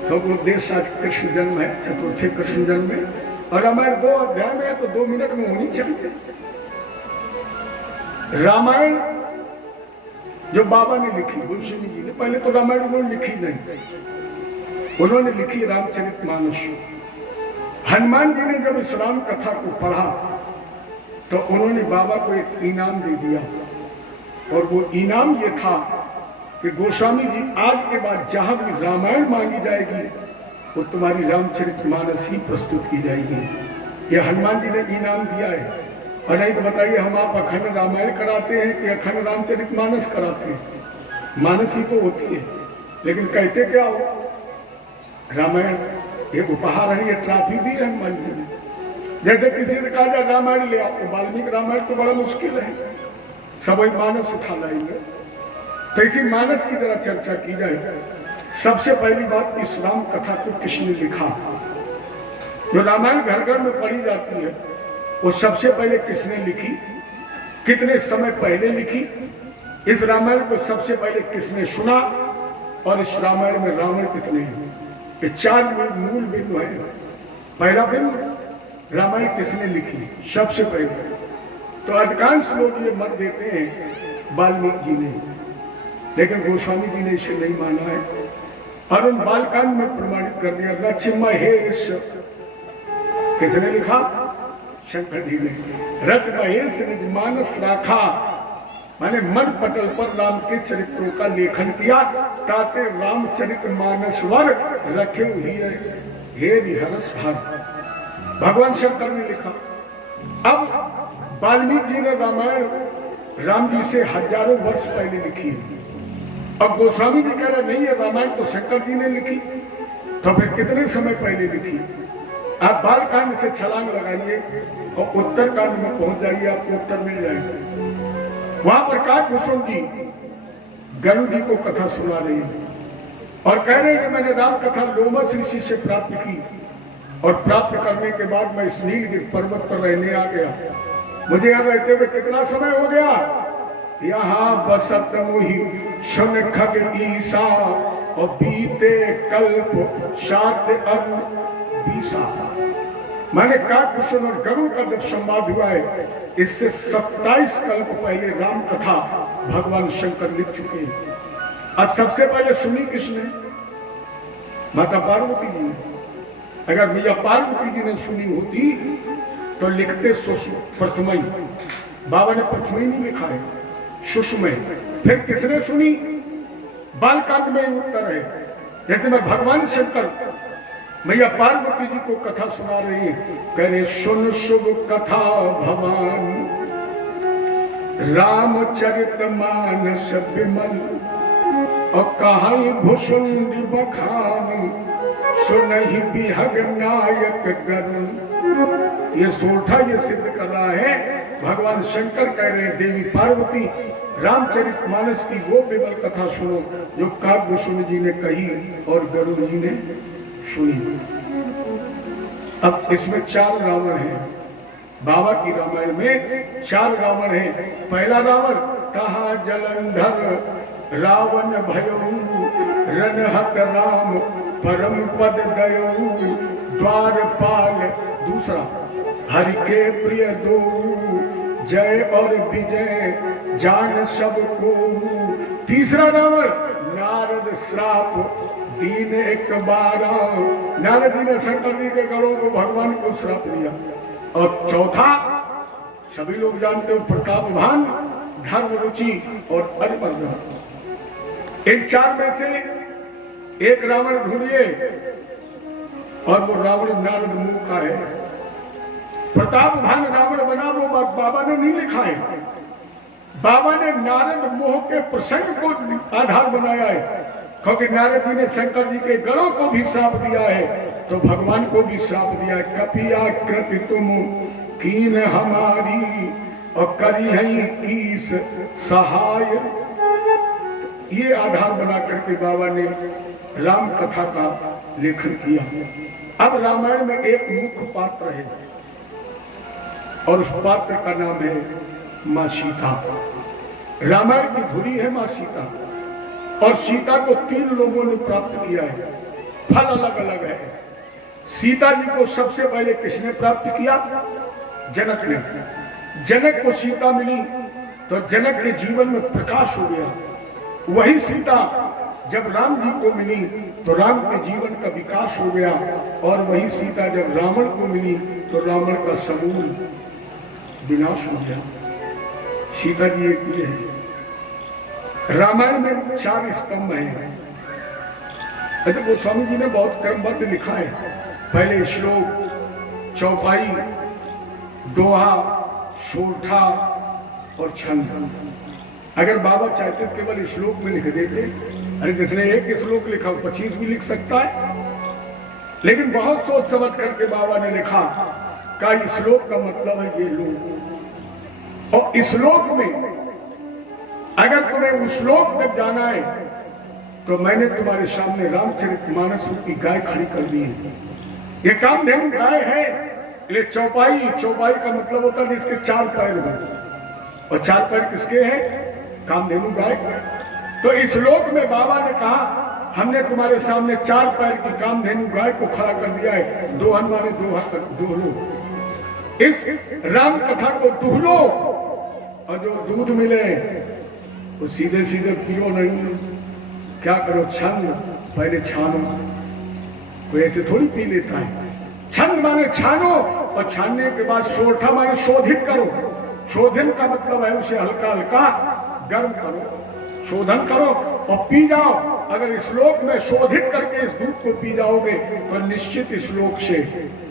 तो वो देश आज कृष्ण जन्म है, चतुर्थी कृष्ण जन्म है, और रामायण 2 अध्याय में है तो 2 मिनट में होनी चाहिए। रामायण जो बाबा ने लिखी, गोस्वामी जी ने, पहले तो रामायण उन्होंने लिखी नहीं, उन्होंने लिखी रामचरितमानस। हनुमान जी ने जब इस राम कथा को पढ़ा तो उन्होंने बाबा को एक इनाम दे दिया, और वो इनाम ये था कि गोस्वामी जी आज के बाद जहां भी रामायण मांगी जाएगी वो तुम्हारी रामचरितमानस ही प्रस्तुत की जाएगी। ये हनुमान जी ने इनाम दिया है। और नहीं तो बताइए, हम आप अखंड रामायण कराते हैं कि अखंड रामचरितमानस कराते हैं? मानस ही तो होती है, लेकिन कहते क्या हो, रामायण एक उपहार है, ये ट्रॉफी दी है हनुमान जी ने। जैसे किसी से कहा जाए रामायण ले आओ, तो वाल्मीकि रामायण तो बड़ा मुश्किल है, सब वही मानस उठा लाएंगे। तो इसी मानस की जरा चर्चा की जाए। सबसे पहली बात, इस राम कथा को किसने लिखा? जो रामायण घर घर में पढ़ी जाती है वो सबसे पहले किसने लिखी, कितने समय पहले लिखी, इस रामायण को सबसे पहले किसने सुना, और इस रामायण में रावण कितने हैं? ये 4 मूल बिंदु हैं। पहला बिंदु, रामायण किसने लिखी सबसे पहले? तो अधिकांश लोग ये मत देते हैं वाल्मीकि जी ने, लेकिन गोस्वामी जी ने इसे नहीं माना है, और उन बालकांड में प्रमाणित कर दिया। लक्ष्मण महेश किसने लिखा? शंकर जी ने। रच महेश निज मानस राखा, माने मन पटल पर राम के चरित्रों का लेखन किया, ताते रामचरित मानसवर रखे हुई है हे हरस हर। भगवान शंकर ने लिखा। अब वाल्मीकि जी ने रामायण राम जी से हजारों वर्ष पहले लिखी है। अब गोस्वामी जी कह रहे नहीं, ये रामायण तो शंकर जी ने लिखी, तो फिर कितने समय पहले लिखी? आप बालकांड से छलांग लगाइए और उत्तरकांड में पहुंच जाइए, आपको उत्तर मिल जाएगा। वहां पर काकभूषण जी गरुड़ जी को कथा सुना रहे हैं और कह रहे हैं कि मैंने राम कथा लोमस ऋषि से प्राप्त की, और प्राप्त करने के बाद मैं इस नीलगिरि पर्वत पर रहने आ गया। मुझे यहाँ रहते हुए कितना समय हो गया? यहाँ बसत मोहि सुन खग ईसा, और बीते कल्प 7 20। मैंने काकभूषण और गरुड़ का जब संवाद हुआ है, इससे 27 कल्प पहले राम कथा भगवान शंकर लिख चुके हैं। अब सबसे पहले सुनी किसने? माता पार्वती जी ने। अगर भैया पार्वती जी ने सुनी होती तो लिखते प्रथमई। बाबा ने प्रथमई नहीं लिखा है, सुषमय। फिर किसने सुनी? बालकांड में उत्तर है। जैसे मैं भगवान शंकर मैया पार्वती जी को कथा सुना रही है, कह रहे सुन शुभ कथा भवान, रामचरितमानस विमल, और कहाई भुसुंड बखान, सुनहि बिहग नायक गरुण। ये सोठा ये सिद्ध कर रहा है भगवान शंकर कह रहे हैं देवी पार्वती रामचरितमानस की वो विमल कथा सुनो जो काकभूषण जी ने कही और गरुड़ जी ने सुनी। अब इसमें 4 रावण हैं। बाबा की रामायण में 4 रावण हैं। पहला रावण कहा जलंधर रावण भयो, रणहत राम परम पद दयो, द्वारपाल। दूसरा हरि के प्रिय दो, जय और विजय जान सबको। तीसरा रावण नारद श्राप दीन 1 बारा, नारद जी ने शंकर जी के गणों को भगवान को श्राप दिया। और चौथा सभी लोग जानते हो प्रतापवान, धर्म रुचि और अरिमर्द। इन 4 में से एक रावण ढूंढिए, और वो रावण नारद मुंह का है। प्रतापवान रावण बना वो बात बाबा ने नहीं लिखा है। बाबा ने नारद मोह के प्रसंग को आधार बनाया है, क्योंकि नारद जी ने शंकर जी के गणों को भी श्राप दिया है तो भगवान को भी श्राप दिया है। कपिया कृति तुम कीन हमारी, और करी है कीस सहाय। ये आधार बना करके बाबा ने राम कथा का लेखन किया। अब रामायण में एक मुख्य पात्र है और उस पात्र का नाम है माँ सीता। रामायण की धुरी है माँ सीता, और सीता को 3 लोगों ने प्राप्त किया है, फल अलग अलग है। सीता जी को सबसे पहले किसने प्राप्त किया? जनक ने। जनक को सीता मिली तो जनक के जीवन में प्रकाश हो गया। वही सीता जब राम जी को मिली तो राम के जीवन का विकास हो गया। और वही सीता जब रावण को मिली तो रावण का समूल विनाश हो गया। सीता जी एक ये है। रामायण में 4 स्तंभ हैं। गोस्वामी जी ने बहुत क्रमबद्ध लिखा है। पहले श्लोक, चौपाई, दोहा, सोठा और छंद। अगर बाबा चाहते केवल श्लोक में लिख देते, अरे जिसने एक श्लोक लिखा 25 भी लिख सकता है, लेकिन बहुत सोच समझ करके बाबा ने लिखा का श्लोक का मतलब है ये लोग। और इस श्लोक में अगर तुम्हें उस श्लोक तक जाना है तो मैंने तुम्हारे सामने रामचरितमानस की गाय खड़ी कर दी है। ये कामधेनु गाय है। ये चौपाई, चौपाई का मतलब होता है जिसके 4 पैर हो। और 4 पैर किसके हैं? कामधेनु गाय। तो इस श्लोक में बाबा ने कहा हमने तुम्हारे सामने 4 पैर की कामधेनु गाय को खड़ा कर दिया है। दोहन माने दोहलो। इस राम कथा को दुहलो और जो दूध मिले वो सीधे सीधे पियो नहीं। क्या करो? छंद पहले छानो। कोई ऐसे थोड़ी पी लेता है। छंद माने छानो और छानने के बाद सोठा माने शोधित करो। शोधन का मतलब है उसे हल्का हल्का गर्म करो, शोधन करो और पी जाओ। अगर इस श्लोक में शोधित करके इस दूध को पी जाओगे तो निश्चित इस श्लोक से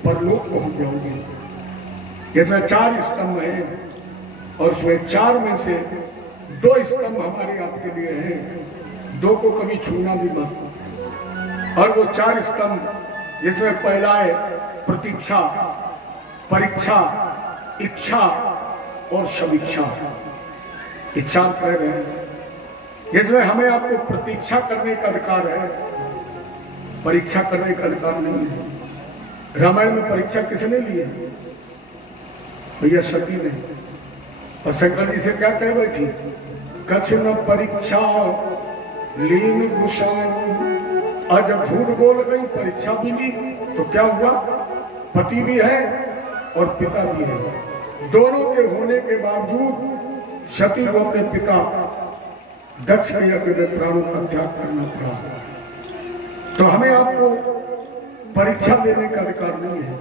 परलोक पहुंच जाओगे। इसमें 4 स्तंभ हैं और उसमें 4 में से 2 स्तंभ हमारे आपके लिए हैं। 2 को कभी छूना भी मत। और वो 4 स्तंभ जिसमें पहला है प्रतीक्षा, परीक्षा, इच्छा और समीक्षा। ये 4 पैर हैं जिसमें हमें आपको प्रतीक्षा करने का अधिकार है, परीक्षा करने का अधिकार नहीं है। रामायण में परीक्षा किसने ली है? भैया सती ने। और शंकर जी से क्या कह बैठी? कछु न परीक्षा लीन गुसाई। और जब झूठ बोल गई, परीक्षा भी ली तो क्या हुआ? पति भी है और पिता भी है। दोनों के होने के बावजूद सती को अपने पिता दक्ष के यज्ञ में प्राणों का त्याग करना पड़ा। तो हमें आपको परीक्षा देने का अधिकार नहीं है,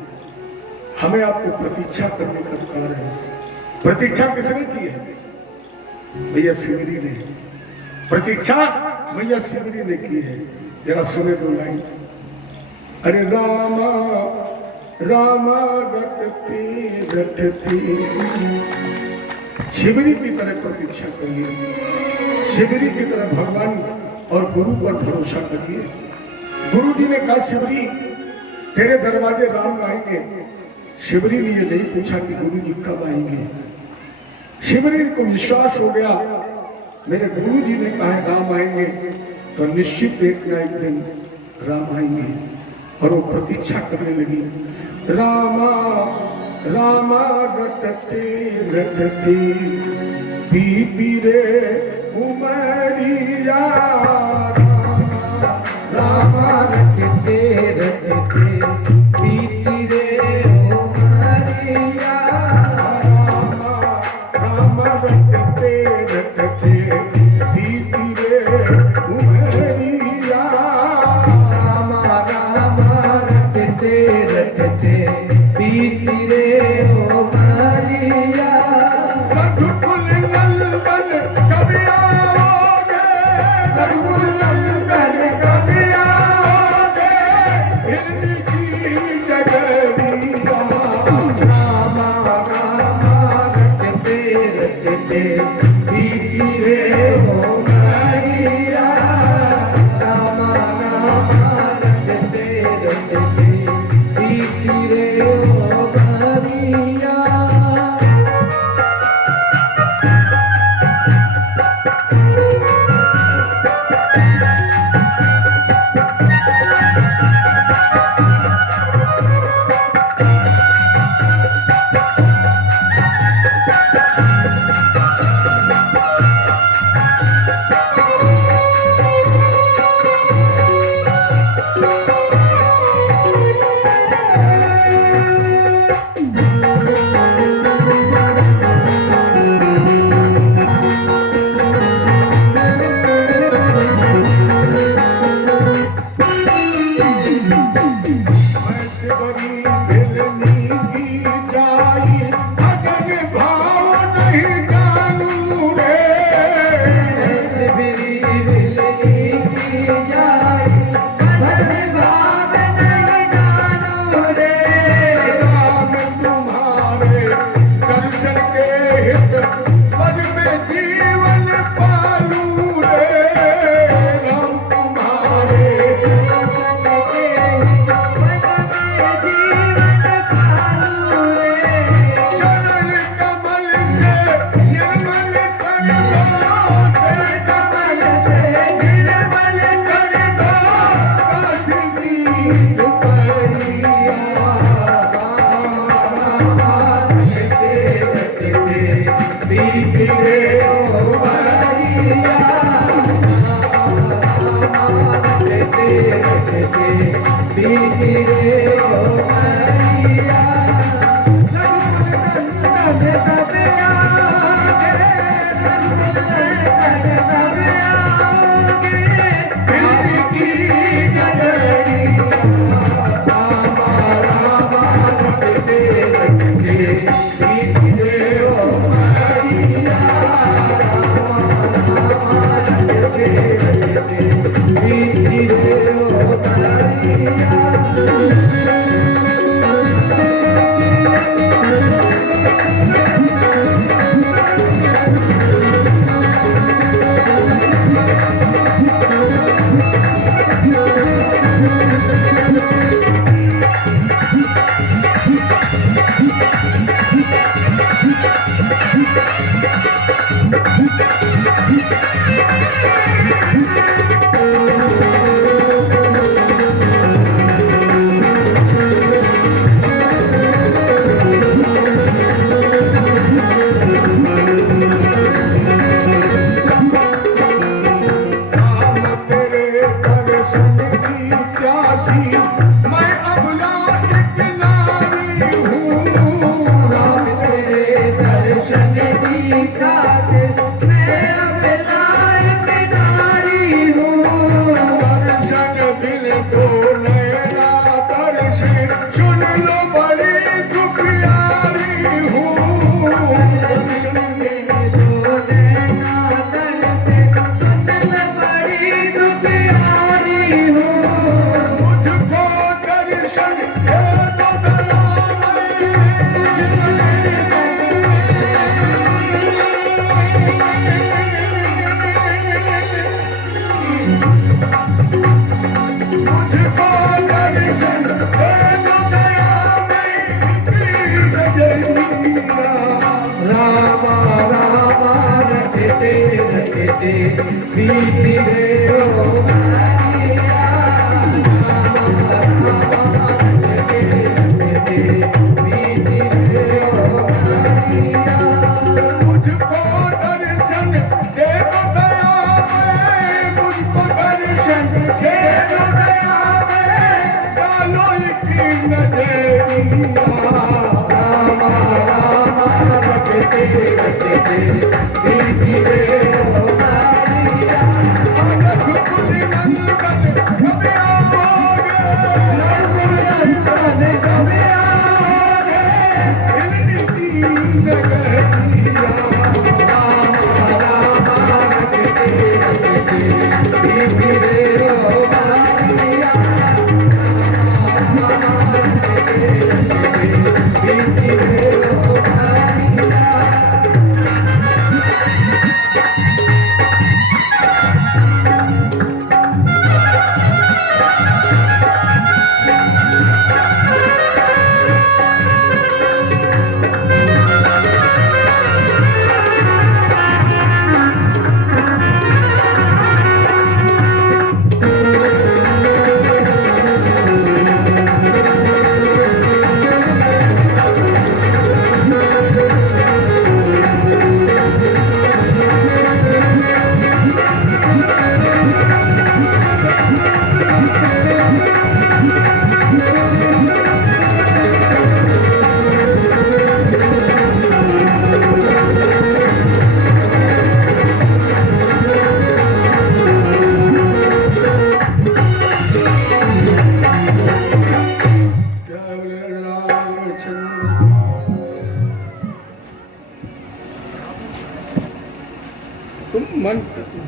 हमें आपको प्रतीक्षा करने का अधिकार है। प्रतीक्षा किसने की है? भैया शिवरी ने। प्रतीक्षा भैया शिवरी ने की है। जरा सुने 2 लाइन। अरे रामा रामा रटती रटती। शिवरी की तरह प्रतीक्षा करिए। शिवरी की तरह भगवान और गुरु पर भरोसा करिए। गुरु जी ने कहा शिवरी तेरे दरवाजे राम आएंगे। शिवरी ने ये नहीं पूछा कि गुरु जी कब आएंगे। शिवरी को विश्वास हो गया मेरे गुरु जी ने कहा राम आएंगे तो निश्चित एक ना एक दिन राम आएंगे। और वो प्रतीक्षा करने लगी। रामा रामा रटते रटते बीती रे उमरिया। रामा रटते रटते बीती रे उमरिया। रामा रटते रटते बीती रे उमरिया। रामा रटते रटते बीती रे उमरिया। रघुकुल नंदन कब आओगे? रघुकुल नंदन कब आओगे? इनकी जगदीशा। रामा रामा रटते रटते बीती रे उमरिया। रामा रामा रटते रटते बीती रे उमरिया। बड़ी भेलनी की जाई अगर भाव नहीं जानू रे मेरी मिलनी की जाए भले भाव नहीं जानू रे राम तुम्हारे दर्शन के हित पद में जीवन पालू रे राम तुम्हारे चरण कमल से निर्मल कर दो चरण कमल से निर्मल कर दो काशी की दुपहरिया राम तेरे दर्शन की प्यासी मैं अबला एक नारी हूँ राम तेरे दर्शन की खातिर मैं अबला एक नारी हूँ दर्शन बिन तो नैना दर्शन सुन लो बड़ी दुखियारी हूँ दर्शन मुझको दर्शन दे दो मुझको दर्शन दे दो रामा रामा रटते रटते बीती रे ओ मारिया रामा रामा रटते रटते बीती रे ओ मारिया मुझको दर्शन दे दो दया में मुझको दर्शन दे दो दया में डालो की नजरिया रामा रामा रटते रटते बीती रे ओ मारिया रघुकुल नंदन कब आओगे नंदन कब आओगे हिरनी की नगरिया रामा रामा रटते रटते बीती रे ओ मारिया रामा रटते रटते बीती रे ओ मारिया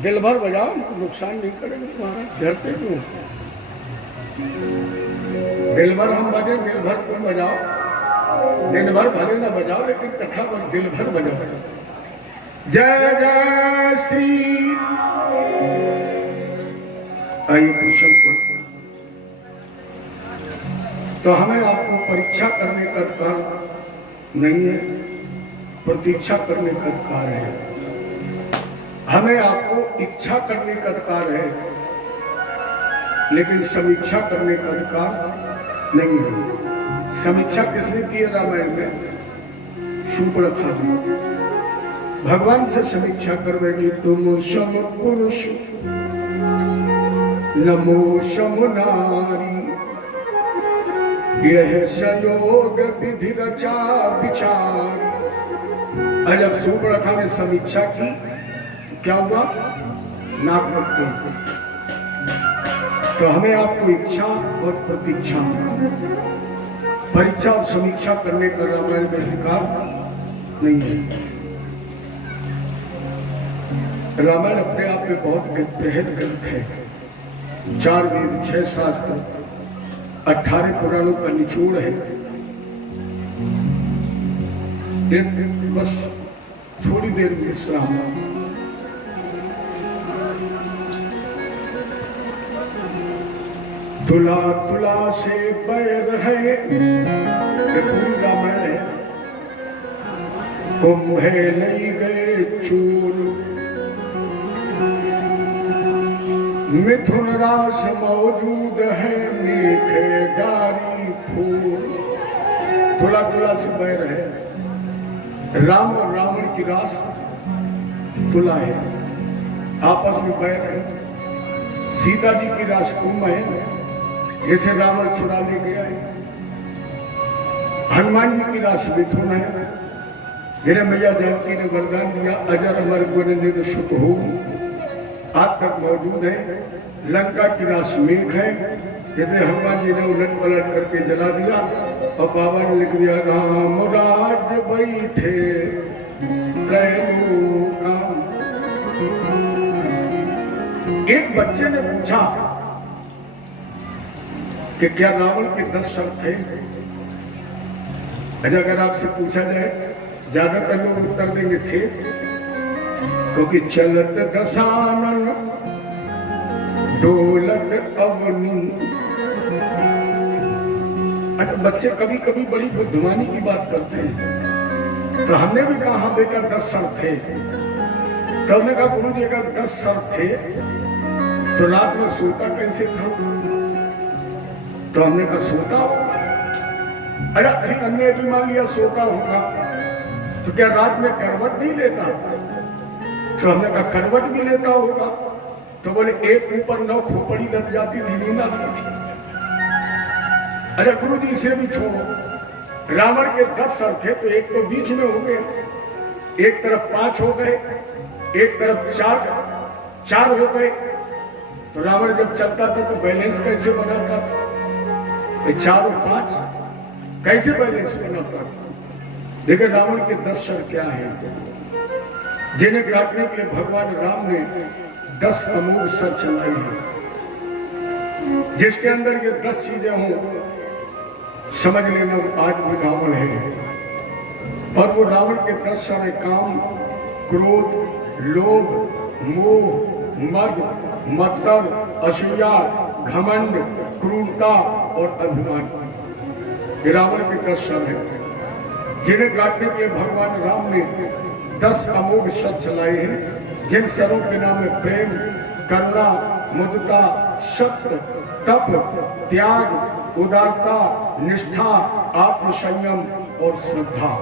दिल भर बजाओ, नुकसान नहीं करेंगे तुम्हारा, डरते क्यों? दिल भर हम बजे, दिल भर तुम बजाओ, दिन भर भले ना बजाओ लेकिन कथा पर दिल भर बजाओ। जय जय श्री। आइए क्वेश्चन पर। तो हमें आपको परीक्षा करने का अधिकार नहीं है, प्रतीक्षा करने का अधिकार है। हमें आपको इच्छा करने का अधिकार है, लेकिन समीक्षा करने का अधिकार नहीं है। समीक्षा किसने की है रामायण में? शूर्पणखा ने। भगवान से समीक्षा कर बैठी, तुम सम पुरुष नमो सम नारी, यह संयोग विधि रचा विचार। जब शूर्पणखा ने समीक्षा की, क्या हुआ? नाक मत। तो हमें आपको इच्छा और प्रतीक्षा, परीक्षा और समीक्षा करने का रामायण में अधिकार नहीं है। रामायण अपने आप में बहुत बृहद ग्रंथ है। 4 वेद, 6 शास्त्र, 18 पुराणों का निचोड़ है। बस थोड़ी देर विश्राम। तुला तुला से पैर है, रामायण है। कुंभे नहीं गए चूर, मिथुन रास मौजूद है, मीठे गारी फूल। तुला तुला से पैर है। राम और रावण की रास तुला है, आपस में पैर है। सीता जी की रास कुंभ है, जैसे रावण चुरा ले गया है। हनुमान जी की राशि मिथुन है, मेरे मैया जानकी ने वरदान दिया, अजर अमर गुण निध सुत हो, आज तक मौजूद है। लंका की राशि मेघ है, जैसे हनुमान जी ने उलट पलट करके जला दिया और बाबा ने लिख दिया, राम राज बैठे त्रैलोका। एक बच्चे ने पूछा कि क्या रावण के 10 सर थे? अगर आपसे पूछा जाए, ज्यादातर लोग उत्तर देंगे थे, क्योंकि चलत दशानन डोलत अवनी। अच्छा, बच्चे कभी कभी बड़ी बुद्धिमानी की बात करते हैं। तो हमने भी कहा बेटा 10 सर थे। तो हमने कहा गुरु जी अगर 10 सर थे तो रात में सोता कैसे था? तो हमने कहा सोता होगा। अरे ठीक, हमने भी मान लिया सोता होगा, तो क्या रात में करवट नहीं लेता? तो हमने कहा करवट भी लेता होगा। तो बोले एक ऊपर 9 खोपड़ी लग जाती थी, नींद आती थी। अरे गुरु जी इसे भी छोड़ो, रावण के 10 सर थे तो एक तो बीच में हो गए, एक तरफ 5 हो गए, एक तरफ 4 हो गए। तो रावण जब चलता था तो बैलेंस कैसे बनाता था? 4 और 5 कैसे बैलेंस बनाता था? देखिए रावण के 10 सर क्या है, जिन्हें काटने के लिए भगवान राम ने 10 अमोघ सर चलाई है। जिसके अंदर ये 10 चीजें हों, समझ लेना आज भी रावण है। और वो रावण के 10 सर है, काम, क्रोध, लोभ, मोह, मद, मत्सर, असूया, घमंड, क्रूरता और अभिमान। रावण के 10 सर है, जिन्हें काटने के लिए भगवान राम ने 10 अमोघ सर चलाए हैं, जिन सरों के नाम है प्रेम, करुणा, मुदिता, सत्य, तप, त्याग, उदारता, निष्ठा, आत्मसंयम और श्रद्धा।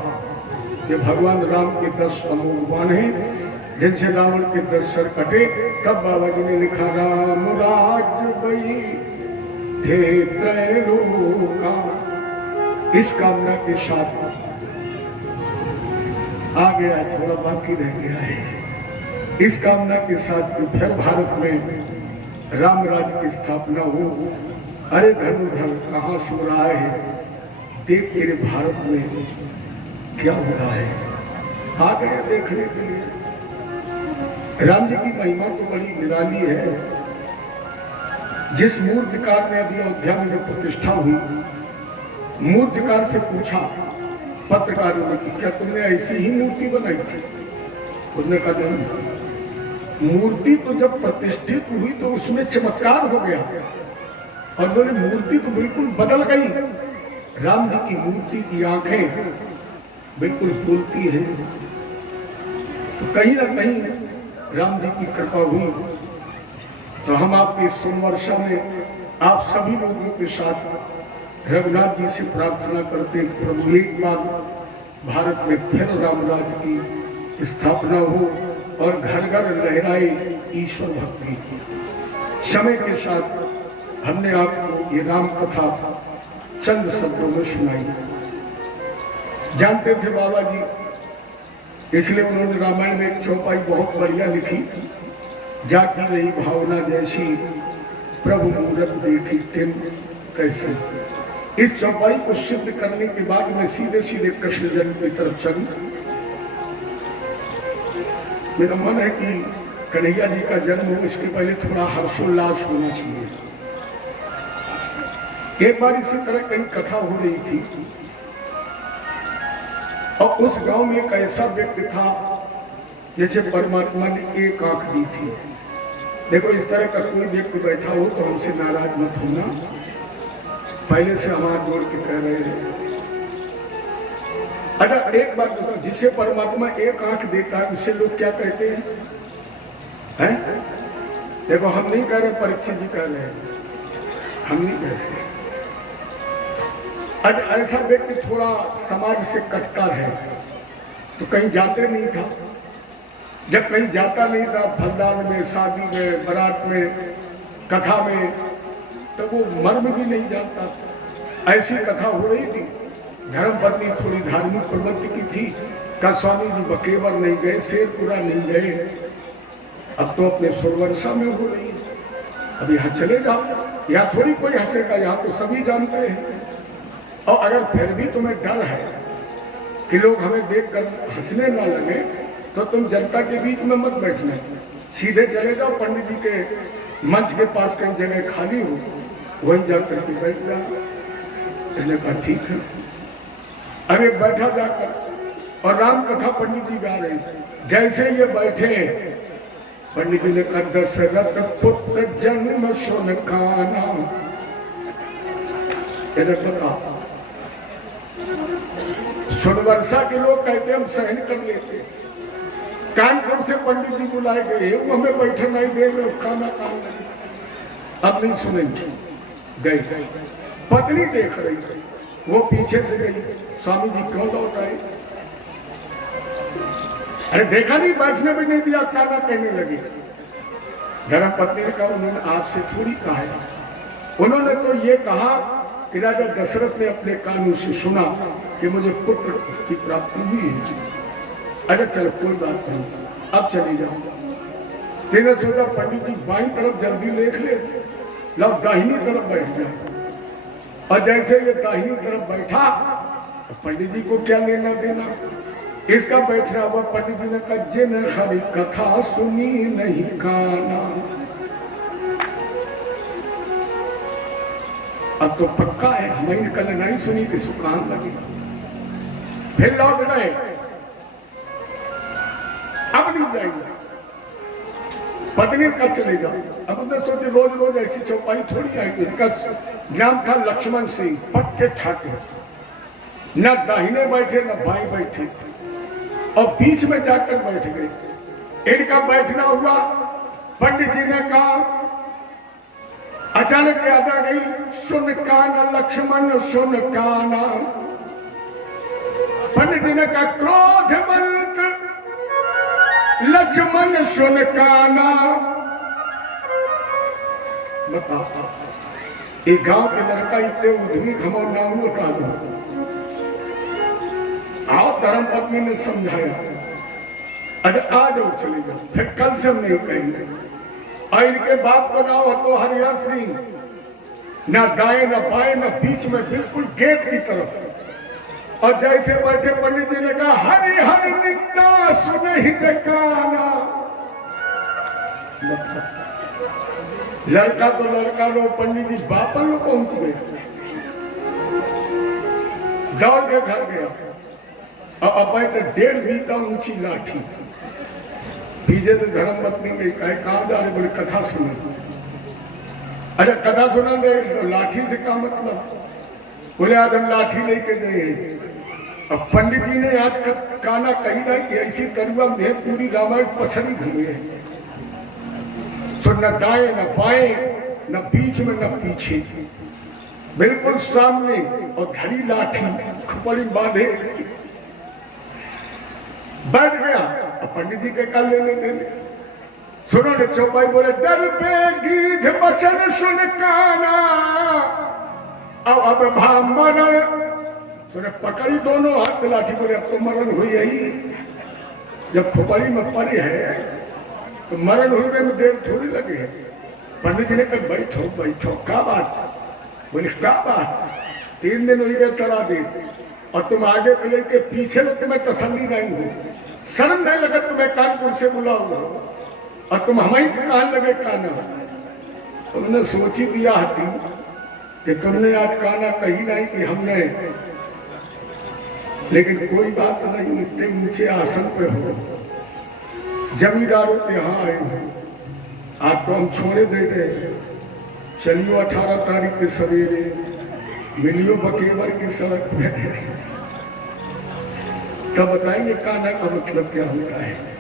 ये भगवान राम के 10 अमोघ बाण हैं, जिनसे रावण के 10 सर कटे। तब बाबा जी ने लिखा, राम राज बैठे त्रैलोका। इस कामना के साथ आ गया, थोड़ा बाकी रह गया है। इस कामना के साथ कि फिर भारत में राम राज्य की स्थापना हो। अरे धनुर्धर कहाँ सो रहा है, देख तेरे भारत में क्या हो रहा है। आ गए देखने के लिए। राम जी की महिमा तो बड़ी निराली है। जिस मूर्तिकार ने अभी अयोध्या में जो प्रतिष्ठा हुई, मूर्तिकार से पूछा पत्रकारों ने कि क्या तुमने ऐसी ही मूर्ति बनाई थी? उसने कहा नहीं, मूर्ति तो जब प्रतिष्ठित हुई तो उसमें चमत्कार हो गया और बोले मूर्ति तो बिल्कुल बदल गई। राम जी की मूर्ति की आंखें बिल्कुल बोलती है। तो कहीं ना कहीं राम जी की कृपा हुई। तो हम आपके सोमवर्षा में आप सभी लोगों के साथ रघुनाथ जी से प्रार्थना करते हैं, प्रभु एक बार भारत में फिर रामराज की स्थापना हो और घर घर लहराए ईश्वर भक्ति। समय के साथ हमने आपको ये राम कथा चंद शब्दों में सुनाई। जानते थे बाबा जी, इसलिए उन्होंने रामायण में एक चौपाई बहुत बढ़िया लिखी, जाती रही भावना जैसी प्रभु मूरत देखी तिन कैसे। इस चौपाई को सिद्ध करने के बाद मैं सीधे सीधे कृष्ण जन्म की तरफ चलूं। मेरा मन है कि कन्हैया जी का जन्म हो, इसके पहले थोड़ा हर्षोल्लास होना चाहिए। एक बार इसी तरह कहीं कथा हो रही थी और उस गांव में एक ऐसा व्यक्ति था जैसे परमात्मा ने एक आंख दी थी। देखो, इस तरह का कोई व्यक्ति बैठा हो तो हमसे नाराज मत होना, पहले से हम हाथ जोड़ के कह रहे हैं। अच्छा, एक बात बताओ, जिसे परमात्मा एक आंख देता है उसे लोग क्या कहते हैं? देखो, हम नहीं कह रहे, परीक्षित जी कह रहे हैं, हम नहीं कह रहे। आज ऐसा व्यक्ति थोड़ा समाज से कटता है तो कहीं जाते नहीं था। जब कहीं जाता नहीं था, फलदान में, शादी में, बारात में, कथा में, तो वो मर्म भी नहीं जानता। ऐसी कथा हो रही थी। धर्मपत्नी थोड़ी धार्मिक प्रवृत्ति की थी। का स्वामी जी बकेवर नहीं गए, शेरपुरा नहीं गए, अब तो अपने सोमवर्षा में हो रही है, अब यहाँ चले जाओ। यहाँ थोड़ी कोई हंसेगा, यहाँ तो सभी जानते हैं। और अगर फिर भी तुम्हें डर है कि लोग हमें देखकर हंसने ना लगे तो तुम जनता के बीच में मत बैठना, सीधे चले जाओ पंडित जी के मंच के पास, कहीं जगह खाली हो वहीं जाकर के बैठ जाओ। इसने कहा ठीक है। अरे बैठा जाकर और राम कथा पंडित जी गा रहे थे। जैसे ये बैठे, पंडित जी ने कहा दशरथ पुत्र जन्म सुन काना। बता, सोमवर्षा के लोग कहते हम सहन कर लेते। कानपुर से पंडित जी बुलाए गए, वो हमें बैठे नहीं देंगे, खाना खाना। अब नहीं सुनेंगे। गए, पत्नी देख रही है, वो पीछे से गई, स्वामी जी क्यों लौट आए? अरे देखा नहीं, बैठने भी नहीं दिया, खाना कहने लगे। धर्म पत्नी ने कहा उन्होंने आपसे थोड़ी कहा है, उन्होंने तो ये कहा कि राजा दशरथ ने अपने कानों से सुना कि मुझे पुत्र की प्राप्ति हुई है। अरे चलो कोई बात नहीं, अब चले जाओ। तेने सोचा पंडित जी बाईं तरफ जल्दी देख लेते, लो दाहिनी तरफ बैठ जाए। और जैसे ये दाहिनी तरफ बैठा, पंडित जी को क्या लेना देना, इसका बैठना हुआ। पंडित जी ने कहा जिन हरी कथा सुनी नहीं काना। अब तो पक्का है, हमें कल नहीं सुनी कि सुकान लगेगा। फिर लौट गए, अब नहीं जाएंगे। पत्नी का चले जाओ। अब उन्हें सोचे रोज रोज ऐसी चौपाई थोड़ी आएगी। इनका नाम था लक्ष्मण सिंह, पक्के ठाकुर। न दाहिने बैठे न बाएं बैठे और बीच में जाकर बैठ गए। इनका बैठना हुआ। पंडित जी ने कहा, अचानक याद आ गई, सुन काना लक्ष्मण सुन काना। पंडित जी ने कहा क्रोधवंत लक्ष्मण सुन काना। बता, एक गांव के लड़का इतने उद्यमी घमौर नाम बता दो। आओ, धर्म पत्नी ने समझाया, अरे आ जाओ चले जाओ, फिर कल से हम नहीं कहेंगे। और इनके बाप का नाम है तो हरिहर सिंह, ना दाएं ना बाएं ना बीच में, बिल्कुल गेट की तरफ। और जैसे बैठे पंडित जी ने कहा हरि हरि निंदा सुने ही जकाना। लड़का तो लड़का लो, पंडित जी बापन लो पहुंच गए, दौड़ के घर गया और अब 1.5 बीता ऊंची लाठी पीछे से धर्म पत्नी गई, कहाँ जा रहे, बोले कथा सुनो। अच्छा कथा सुना दे तो लाठी से क्या मतलब, बोले आज हम लाठी लेके गए। अब पंडित जी ने आज काना कही ना कि ऐसी तरुआ में पूरी रामायण पसरी घूमे, तो न दाएं न बाएं न बीच में न पीछे, बिल्कुल सामने और घड़ी लाठी खुपड़ी बांधे बैठ गया। अब पंडित जी के कल लेने देने सुनो ने चौपाई बोले डर पे गीध बचन सुन काना अब भाम मरण, तूने पकड़ी दोनों हाथ में लाठी, बोले अब तो मरण हुई यही, जब खोपड़ी में पड़ी है तो मरण हुई में देर थोड़ी लगी है। पंडित जी ने कहा बैठो बैठो, क्या बात, बोले क्या बात, 3 दिन हुई गए तरा दे और तुम आगे तो लेके पीछे लो, तुम्हें तसल्ली नहीं हुई, शर्म नहीं लगा तुम्हें कानपुर से बुलाओ और तुम हमारी कान लगे काना। तुमने सोची दिया हती कि तुमने आज काना कही नहीं कि हमने, लेकिन कोई बात नहीं, इतने ऊंचे आसन पे हो, जमींदारों के यहाँ आए हो, आपको हम छोड़े दे रहे, चलियो 18 तारीख के सवेरे मिलियो बकेवर की सड़क पे, तब बताएंगे काना का मतलब क्या होता है।